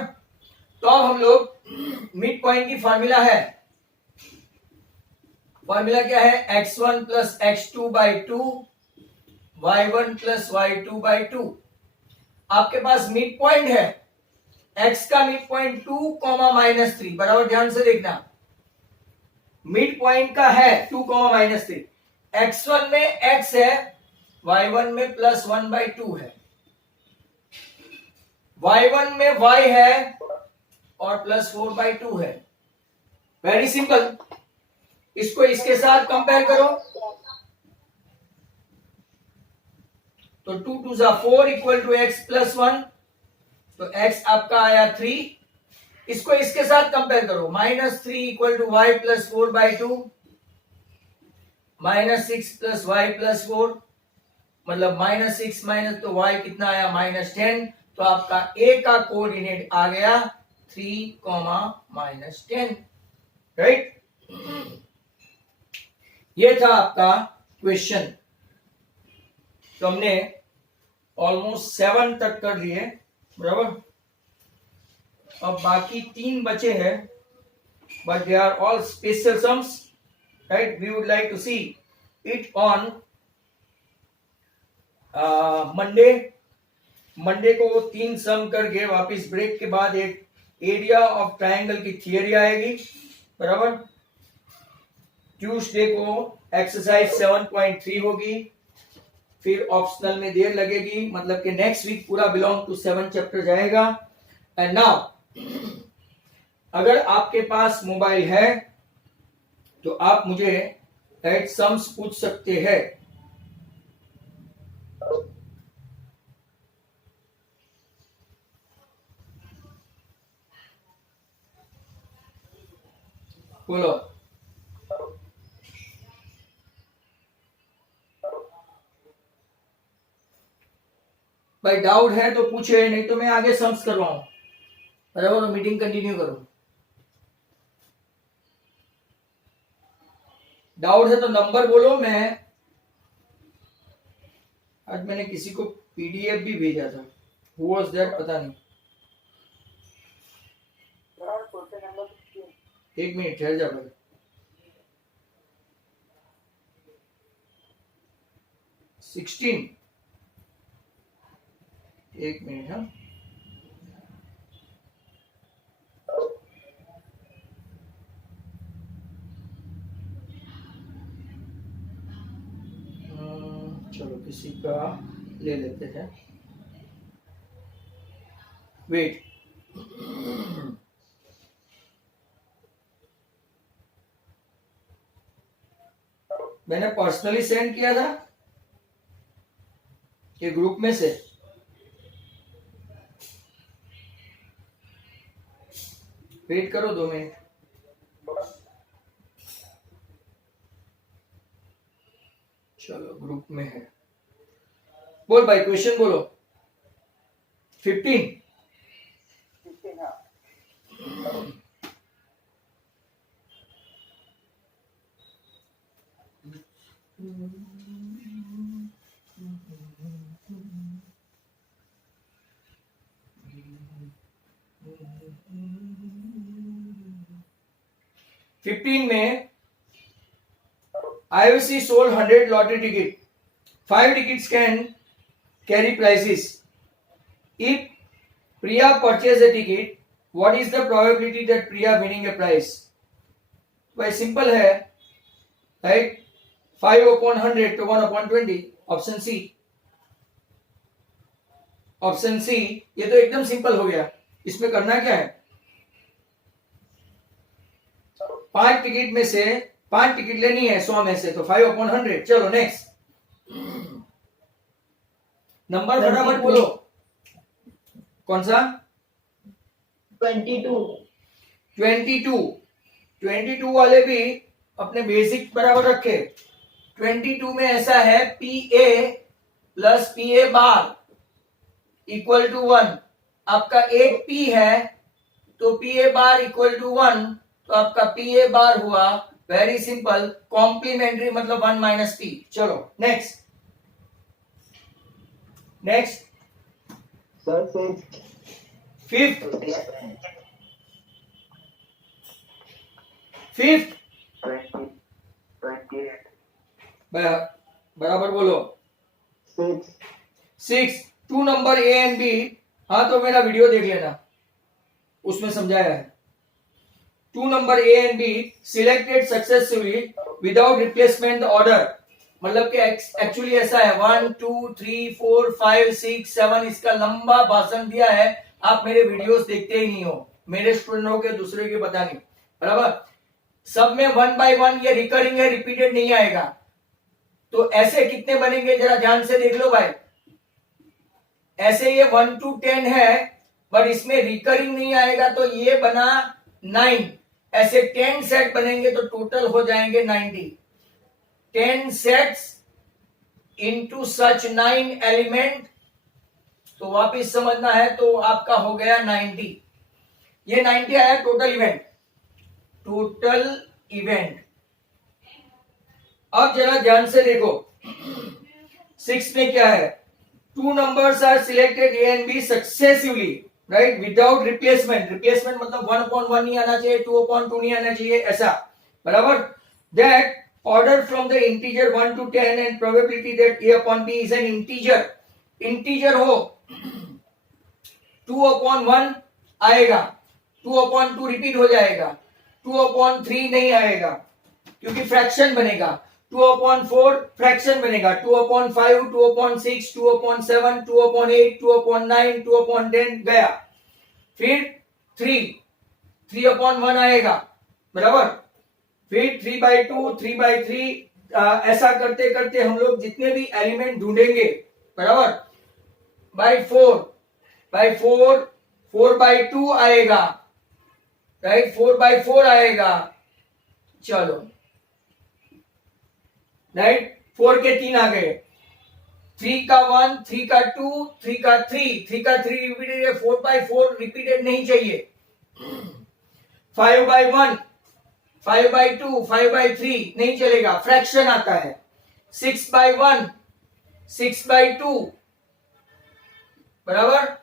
तो अब हम लोग mid point की formula है, formula क्या है, x1 plus x2 by 2, y1 plus y2 by 2। आपके पास मिड पॉइंट है, x का मिड पॉइंट 2 कॉमा -3, बराबर ध्यान से देखना, मिड पॉइंट का है 2 कॉमा -3। x1 में x है, y1 में प्लस 1 बाई 2 है, y1 में y है और प्लस 4 बाई 2 है। वेरी सिंपल, इसको इसके साथ कंपेयर करो, तो 2 2 जा 4 इक्वल टू x प्लस 1, तो x आपका आया 3। इसको इसके साथ कंपेयर करो, -3 equal to y plus 4 by 2, -6 plus y plus 4, मतलब -6 माइनस, तो y कितना आया, -10। तो आपका a का कोऑर्डिनेट आ गया 3 कॉमा -10, राइट। ये था आपका क्वेश्चन। तो हमने ऑलमोस्ट 7 तक कर लिए, बराबर। अब बाकी 3 बचे हैं, but they are all special sums, right. We would like to see it on Monday को 3 सम करके वापिस ब्रेक के बाद एक एरिया ऑफ ट्रायंगल की थियरी आएगी, बराबर। ट्यूसडे को एक्सरसाइज 7.3 होगी, फिर ऑप्शनल में देर लगेगी, मतलब कि नेक्स्ट वीक पूरा बिलोंग टू 7 चैप्टर जाएगा। एंड नाउ, अगर आपके पास मोबाइल है तो आप मुझे राइट सम्स पूछ सकते हैं। बोलो। भाई डाउट है तो पूछे, नहीं तो मैं आगे सम्स करवाऊं, बराबर। मीटिंग कंटिन्यू करो। डाउट है तो नंबर बोलो। मैं आज मैंने किसी को पीडीएफ भी भेजा था, हु वाज दैट पता नहीं। एक मिनट ठहर जा भाई। सिक्सटीन, एक मिनट। हाँ, चलो किसी का ले लेते हैं। वेट, मैंने पर्सनली सेंड किया था कि ग्रुप में से? वेट करो 2 मिनट। चलो ग्रुप में है। बोल भाई, क्वेश्चन बोलो। 15। 15 में IOC sold 100 lottery ticket. 5 tickets can carry prizes. If Priya purchase a ticket, what is the probability that Priya winning a prize? भाई सिंपल है, right? 5/100 to 1/20. Option C. Option C. ये तो एकदम सिंपल हो गया. इसमें करना क्या है? 5 टिकट में से 5 टिकट लेनी है 100 में से, तो 5/100. चलो नेक्स्ट नंबर फटाफट बोलो. कौन सा? 22. 22 वाले भी अपने बेसिक बराबर रखे. 22 में ऐसा है PA plus PA bar equal to 1. आपका एक P है तो PA बार इक्वल टू 1, तो आपका PA बार हुआ. Very simple. कॉम्प्लीमेंट्री मतलब 1 माइनस P. चलो नेक्स्ट. सर 6. फिफ्थ. 28. बराबर बोलो. 6. 2 नंबर A एंड B. हाँ तो मेरा वीडियो देख लेना, उसमें समझाया है. 2 number A and B selected successfully without replacement order. मतलब कि एक्चुअली ऐसा है 1 2 3 4 5 6 7. इसका लंबा भाषण दिया है. आप मेरे वीडियोस देखते ही नहीं हो, मेरे स्टूडेंट हो के दूसरे के पता नहीं. बराबर. सब में 1 बाय 1 ये रिकरिंग है, रिपीटेड नहीं आएगा. तो ऐसे कितने बनेंगे जरा ध्यान से देख लो भाई. ऐसे ये 1 to 10 है, बट इसमें रिकरिंग नहीं आएगा, तो ये बना 9. ऐसे 10 सेट बनेंगे तो टोटल हो जाएंगे 90. 10 सेट्स इनटू सच 9 एलिमेंट. तो वापिस समझना है तो आपका हो गया 90. ये 90 आया टोटल इवेंट. अब जरा ध्यान से देखो 6 में क्या है. 2 numbers are selected A and B successively, right, without replacement. Replacement मतलब 1/1 नहीं आना चाहिए, 2/2 नहीं आना चाहिए, ऐसा. बराबर. That order from the integer 1 to 10 and probability that A/B is an integer हो 2/1 आएगा, 2/2 रिपीट हो जाएगा, 2/3 नहीं आएगा क्योंकि फ्रैक्शन बनेगा. 2/4 फ्रैक्शन बनेगा. 2/5 2/6 2/7 2/8 2/9 2/10 गया. फिर 3/1 आएगा. बराबर. फिर 3/2 3/3 ऐसा करते करते हम लोग जितने भी एलिमेंट ढूंढेंगे. बराबर. बाय 4 4/2 आएगा, राइट. 4/4 आएगा. चलो राइट. 4 के 3 आ गए. 3 का 1 3 का 2 3 का 3 रिपीटेड है. 4/4 रिपीटेड नहीं चाहिए. 5/1 5/2 5/3 नहीं चलेगा, फ्रैक्शन आता है. 6/1 6/2 बराबर.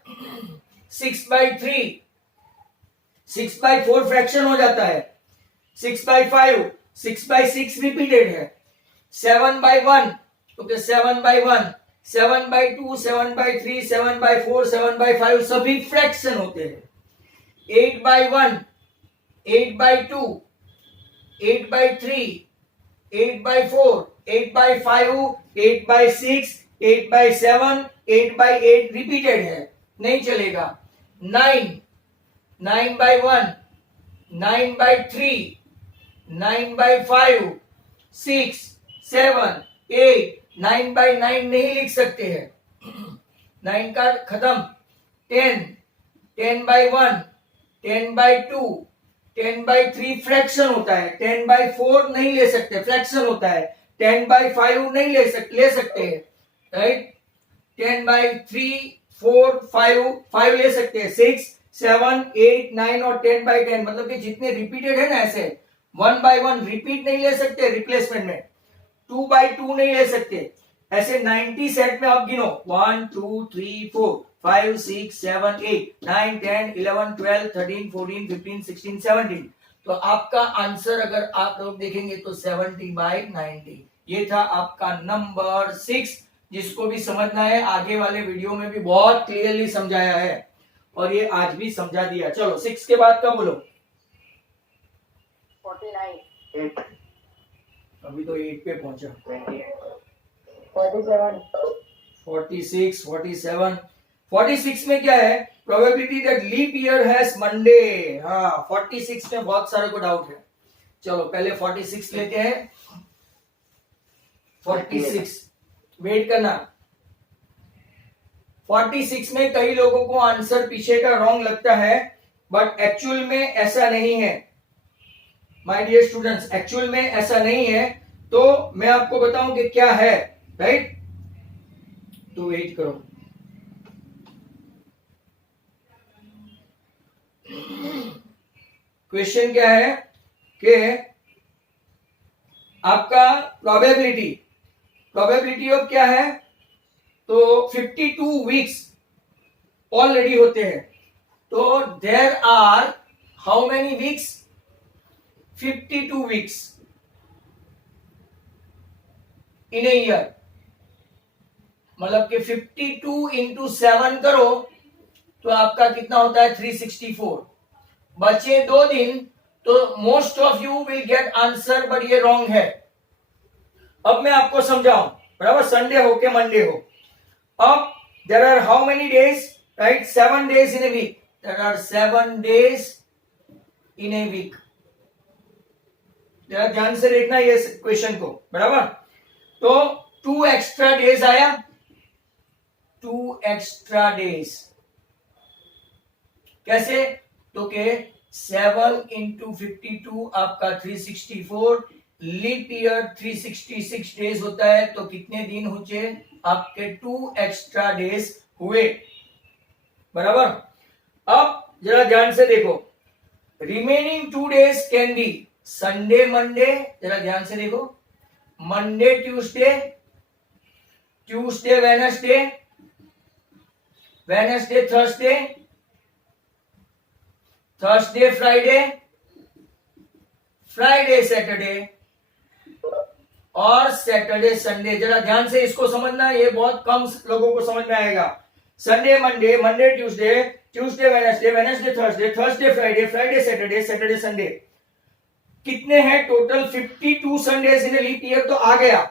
6/3 6/4 फ्रैक्शन हो जाता है. 6/5 6/6 रिपीटेड है. 7/1 ओके 7/1 7/2 7/3 7/4 7/5 सभी फ्रैक्शन होते हैं. 8/1 8/2 8/3 8/4 8/5 8/6 8/7 8/8 रिपीटेड है, नहीं चलेगा. 9/1 9/3 9/5 6 7 8 9/9 नहीं लिख सकते हैं. 9 का खत्म. 10 10/1 10/2 10/3 फ्रैक्शन होता है. 10/4 नहीं ले सकते, फ्रैक्शन होता है. 10/5 नहीं ले सकते हैं, राइट. 10/3 4 5 ले सकते हैं. 6 7 8 9 और 10/10 मतलब कि जितने रिपीटेड है ना, ऐसे 1/1 रिपीट नहीं ले सकते रिप्लेसमेंट में. 2/2 नहीं ले सकते. ऐसे 90 सेट में आप गिनो 1 2 3 4 5 6 7 8 9 10 11 12 13 14 15 16 17। तो आपका आंसर अगर आप लोग देखेंगे तो 70/90। ये था आपका नंबर 6, जिसको भी समझना है आगे वाले वीडियो में भी बहुत क्लियरली समझाया है और ये आज भी समझा दिया। चलो 6 के बाद का बोलो। 49 8 अभी तो 8 पे पहुंचा। 47 46 47 46 में क्या है? Probability that leap year has Monday. हाँ 46 में बहुत सारे को डाउट है। चलो पहले 46 लेते हैं। 46 वेट करना। 46 में कई लोगों को आंसर पीछे का रॉन्ग लगता है, बट एक्चुअल में ऐसा नहीं है माय डियर स्टूडेंट्स, एक्चुअल में ऐसा नहीं है। तो मैं आपको बताऊं कि क्या है, राइट? तो वेट करो। क्वेश्चन क्या है कि आपका प्रोबेबिलिटी ऑफ क्या है? तो 52 वीक्स ऑलरेडी होते हैं। तो there are how many weeks? 52 weeks in a year. मतलब कि 52 इंटू 7 करो तो आपका कितना होता है? 364। बचे 2 दिन, तो most of you will get answer, but ये रॉन्ग है। अब मैं आपको समझाऊं, बराबर? संडे हो के मंडे हो। अब there are how many days, right? 7 days in a week. There are 7 days in a week. जरा ध्यान से देखना ये क्वेश्चन को, बराबर? तो 2 एक्स्ट्रा डेज आया, 2 एक्स्ट्रा डेज कैसे? तो के 7 इंटू 52 आपका 364, लीप ईयर 366 डेज होता है। तो कितने दिन हुए आपके? 2 एक्स्ट्रा डेज हुए, बराबर? अब जरा ध्यान से देखो, remaining 2 days can be Sunday Monday. जरा ध्यान से देखो, Monday Tuesday, Tuesday Wednesday, Wednesday Thursday, Thursday Friday, Friday Saturday और सैटरडे संडे। जरा ध्यान से इसको समझना, ये बहुत कम लोगों को समझ में आएगा। Sunday Monday, Monday Tuesday, Tuesday Wednesday, Wednesday Thursday, Thursday Friday, Friday Saturday, Saturday Sunday. कितने हैं total? 52 Sundays in leap year. तो आ गया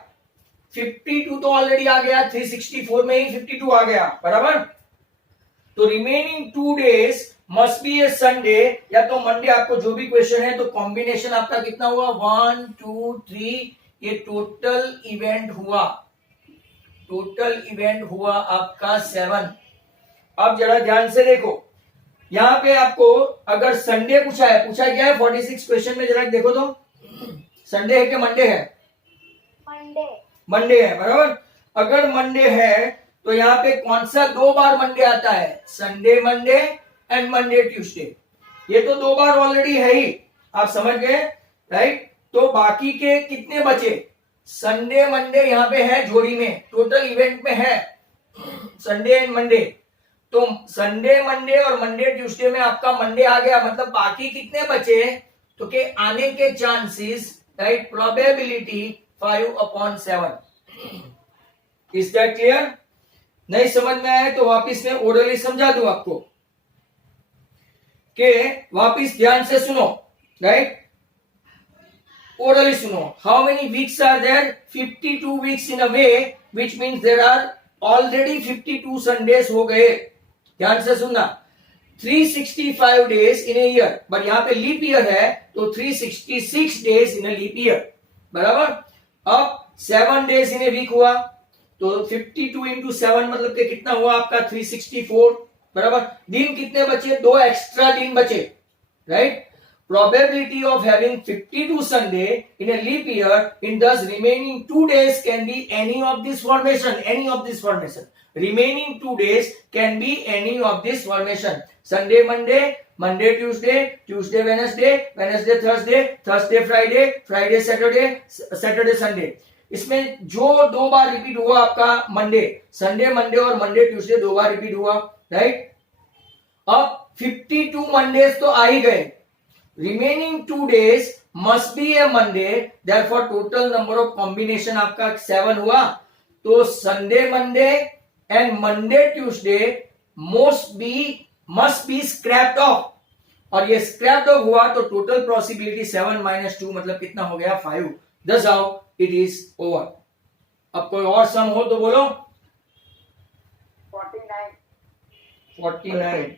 52, तो ऑलरेडी आ गया, 364 में ही 52 आ गया, बराबर? तो remaining 2 days must be A Sunday या तो मंडे। आपको जो भी क्वेश्चन है, तो कॉम्बिनेशन आपका कितना हुआ? 1 2 3। ये टोटल इवेंट हुआ, टोटल इवेंट हुआ आपका 7। अब जरा ध्यान से देखो, यहां पे आपको अगर संडे पूछा है, पूछा क्या है 46 क्वेश्चन में? जरा देखो तो, संडे है कि मंडे है? मंडे मंडे है, बराबर? अगर मंडे है तो यहाँ पे कौन सा 2 बार मंडे आता है? Sunday Monday and Monday Tuesday. ये तो 2 बार ऑलरेडी है ही, आप समझ गए, राइट? तो बाकी के कितने बचे? संडे मंडे यहाँ पे है जोड़ी में, टोटल इवेंट में है संडे एंड मंडे। तो संडे मंडे और मंडे ट्यूसडे में आपका मंडे आ गया, मतलब बाकी कितने बचे? तो के आने के chances, right? Probability 5/7। Is that clear? नहीं समझ में आया तो वापिस में ओरली समझा दूं आपको, के वापिस ध्यान से सुनो, राइट? ओरली सुनो। How many weeks are there? 52 weeks in a way, which means there are already 52 Sundays हो गए। ध्यान से सुनना, 365 days in a year, but यहां पे लीप ईयर है तो 366 days in a leap year, बराबर? अब 7 डेज इन ए वीक हुआ, तो 52 इंटू 7 मतलब कि कितना हुआ आपका? 364, बराबर? दिन कितने बचे? 2 एक्स्ट्रा दिन बचे, right? Probability of having 52 Sunday in a leap year, in thus remaining 2 days can be any of this formation, any of this formation. Remaining 2 days can be any of this formation. Sunday Monday, Monday Tuesday, Tuesday Wednesday, Wednesday Thursday, Thursday Friday, Friday Saturday, Saturday Sunday. इसमें जो 2 बार repeat हुआ आपका Monday, Sunday Monday और Monday Tuesday 2 बार repeat हुआ, right. अब 52 Mondays तो आ ही गए, remaining 2 days must be A Monday, therefore total number of combination आपका 7 हुआ। तो Sunday Monday and Monday Tuesday must be scraped of, और ये स्क्रैप्ड ऑफ हुआ तो टोटल पॉसिबिलिटी 7 - 2 मतलब कितना हो गया 5। दस हाउ इट इज ओवर। अब कोई और सम हो तो बोलो। 49 49।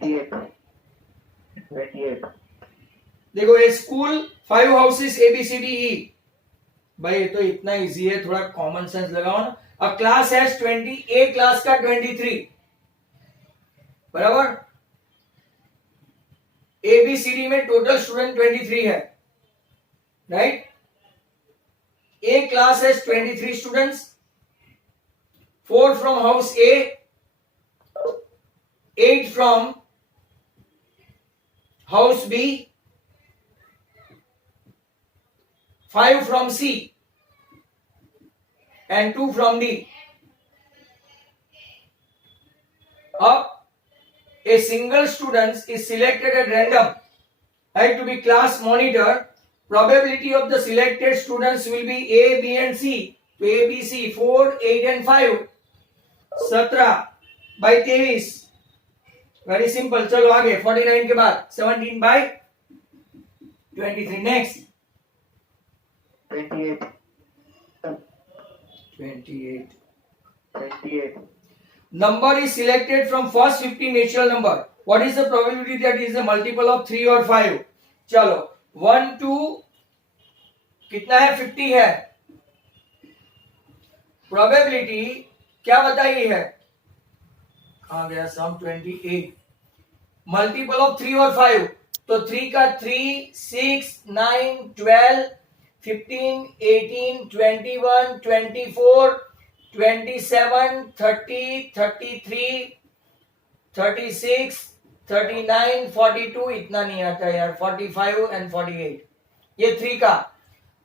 28 देखो ये स्कूल 5 हाउसेस ABCDE, भाई ये तो इतना इजी है, थोड़ा कॉमन सेंस लगाओ ना। अ क्लास हैज 20, ए क्लास का 23, बराबर। ABCD में टोटल स्टूडेंट 23 है, right. A class has 23 students, 4 from house A, 8 from house B, 5 from C, and 2 from D. Up, a single student is selected at random, right, to be class monitor. Probability of the selected students will be A, B and C. तो A, B, C 4, 8 and 5, 17 by 23। Very simple. चलो आगे 49 के बाद 17 by 23। Next 28 28 number is selected from first 50 natural number. What is the probability that is a multiple of 3 or 5? चलो 1 2 कितना है 50 है। Probability क्या बताई है, कहां गया सम 28, मल्टीपल ऑफ 3 और 5, तो 3 का 3, 6, 9, 12, 15, 18, 21, 24, 27, 30, 33, 36, 39, 42, इतना नहीं आता यार, 45 एंड 48, ये 3 का।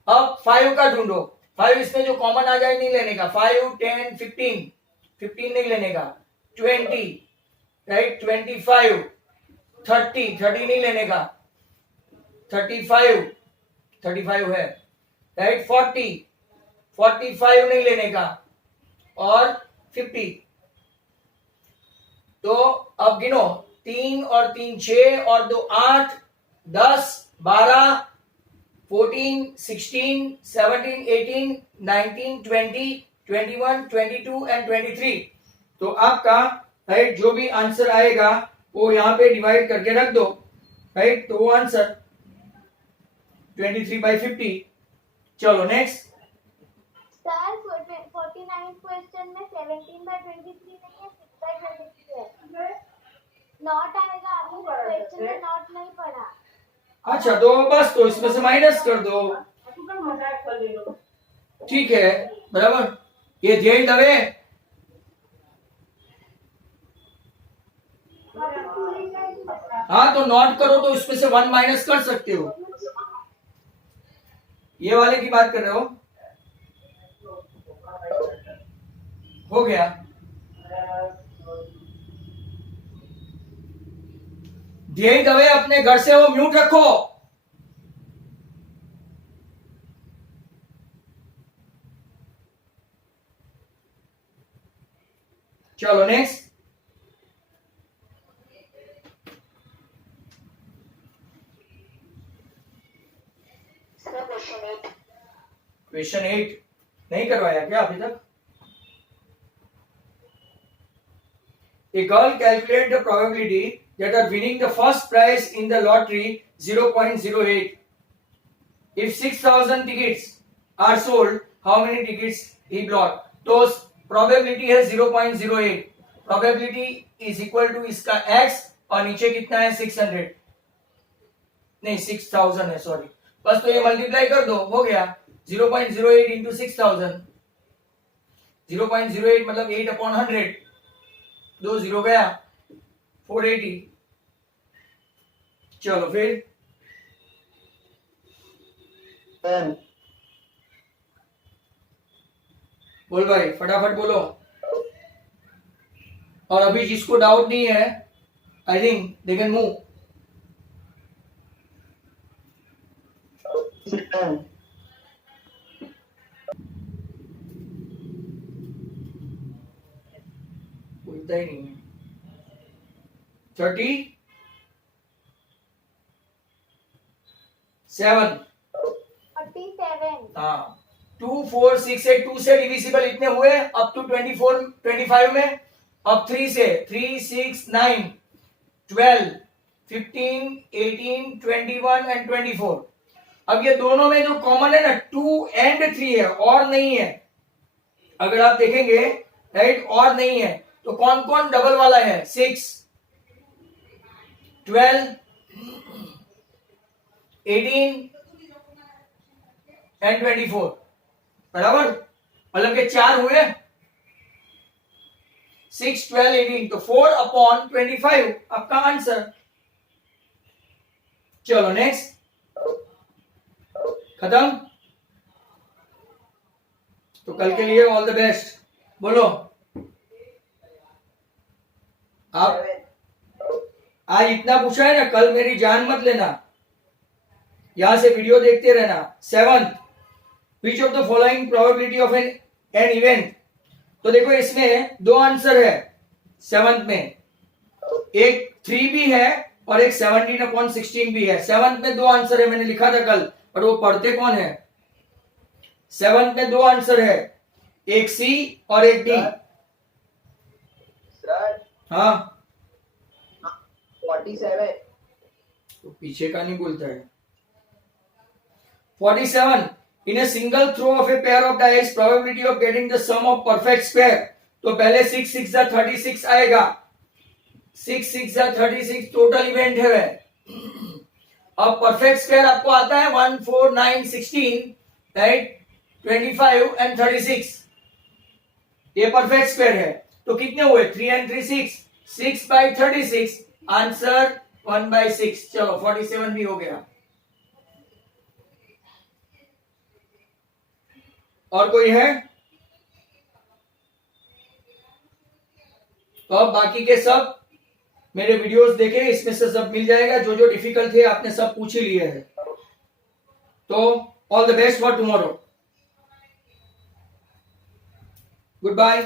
अब 5 का ढूंढो, 5 इसमें जो कॉमन आ जाए नहीं लेने का, 5, 10, 15 नहीं लेने का, 20, राइट, 25, 30 नहीं लेने का, 35 है, राइट, 45 नहीं लेने का, और 50। तो अब गिनो, 3 और 3 6 और 2 8, 10, 12, 14, 16, 17, 18, 19, 20, 21, 22 एंड 23। तो आपका राइट जो भी आंसर आएगा वो यहाँ पे डिवाइड करके रख दो, राइट। तो वो आंसर 23/50। चलो नेक्स्ट। सर 49 क्वेश्चन में 17/23 नहीं है, 6/23 है। नॉट आएगा, अभी क्वेश्चन में नॉट नहीं पढ़ा। अच्छा तो बस, तो इसमें से माइनस कर दो, ठीक है, बराबर। ये ध्यान दवे, हाँ तो नॉट करो तो इसमें से 1 माइनस कर सकते हो। ये वाले की बात कर रहे हो गया। ध्यान दवे, अपने घर से वो म्यूट रखो। चलो नेक्स्ट। क्वेश्चन 8 नहीं करवाया क्या अभी तक? A girl calculate the probability that are winning the first prize in the lottery 0.08. If 6,000 tickets are sold, how many tickets he bought? तो probability है 0.08, probability is equal to इसका x और नीचे कितना है 600, नहीं 6,000 है, सॉरी। बस तो ये मल्टीप्लाई कर दो, हो गया 0.08 इंटू 6,000, 0.08 मतलब 8/100, 2 0 गया 480। चलो फिर 10 बोल भाई फटाफट बोलो। और अभी जिसको डाउट नहीं है, I think they can move. बोलता ही नहीं है। 37 47 हाँ 2 4 6 8 2 से डिविजिबल इतने हुए अप टू 24 25 में। अब 3 से 3 6 9 12 15 18 21 एंड 24। अब ये दोनों में जो कॉमन है ना 2 एंड 3 है और नहीं है। अगर आप देखेंगे राइट और नहीं है तो कौन कौन डबल वाला है? 6 12 18 एंड 24 बराबर, मतलब के 4 हुए 6 12 18 तो 4 अपॉन 25 आपका आंसर। चलो नेक्स्ट, खत्म। तो कल के लिए ऑल द बेस्ट। बोलो आप आज इतना पूछा है ना, कल मेरी जान मत लेना, यहां से वीडियो देखते रहना। 7 which of the following probability of an event. तो देखो इसमें दो आंसर है 7th में, एक 3 भी है और एक 17/16 भी है। 7th में दो आंसर है, मैंने लिखा था कल, और वो पढ़ते कौन है? 7th में दो आंसर है, एक सी और एक डी। सर हाँ 47 तो पीछे का नहीं बोलता है। 47 in a single throw of a pair of dice probability of getting the sum of perfect square. तो पहले 6 6 जा 36 आएगा, 6 6 जा 36 टोटल इवेंट है वह। अब परफेक्ट स्क्वायर आपको आता है 1 4 9 16 राइट, 25 एंड 36 ये परफेक्ट स्क्वायर है। तो कितने हुए? 3 एंड 3 6, 6/36 आंसर 1/6। चलो 47 भी हो गया। और कोई है? तो अब बाकी के सब मेरे वीडियोस देखे, इसमें से सब मिल जाएगा। जो जो डिफिकल्ट थे आपने सब पूछ ही लिए है। तो all the best for tomorrow. Good bye.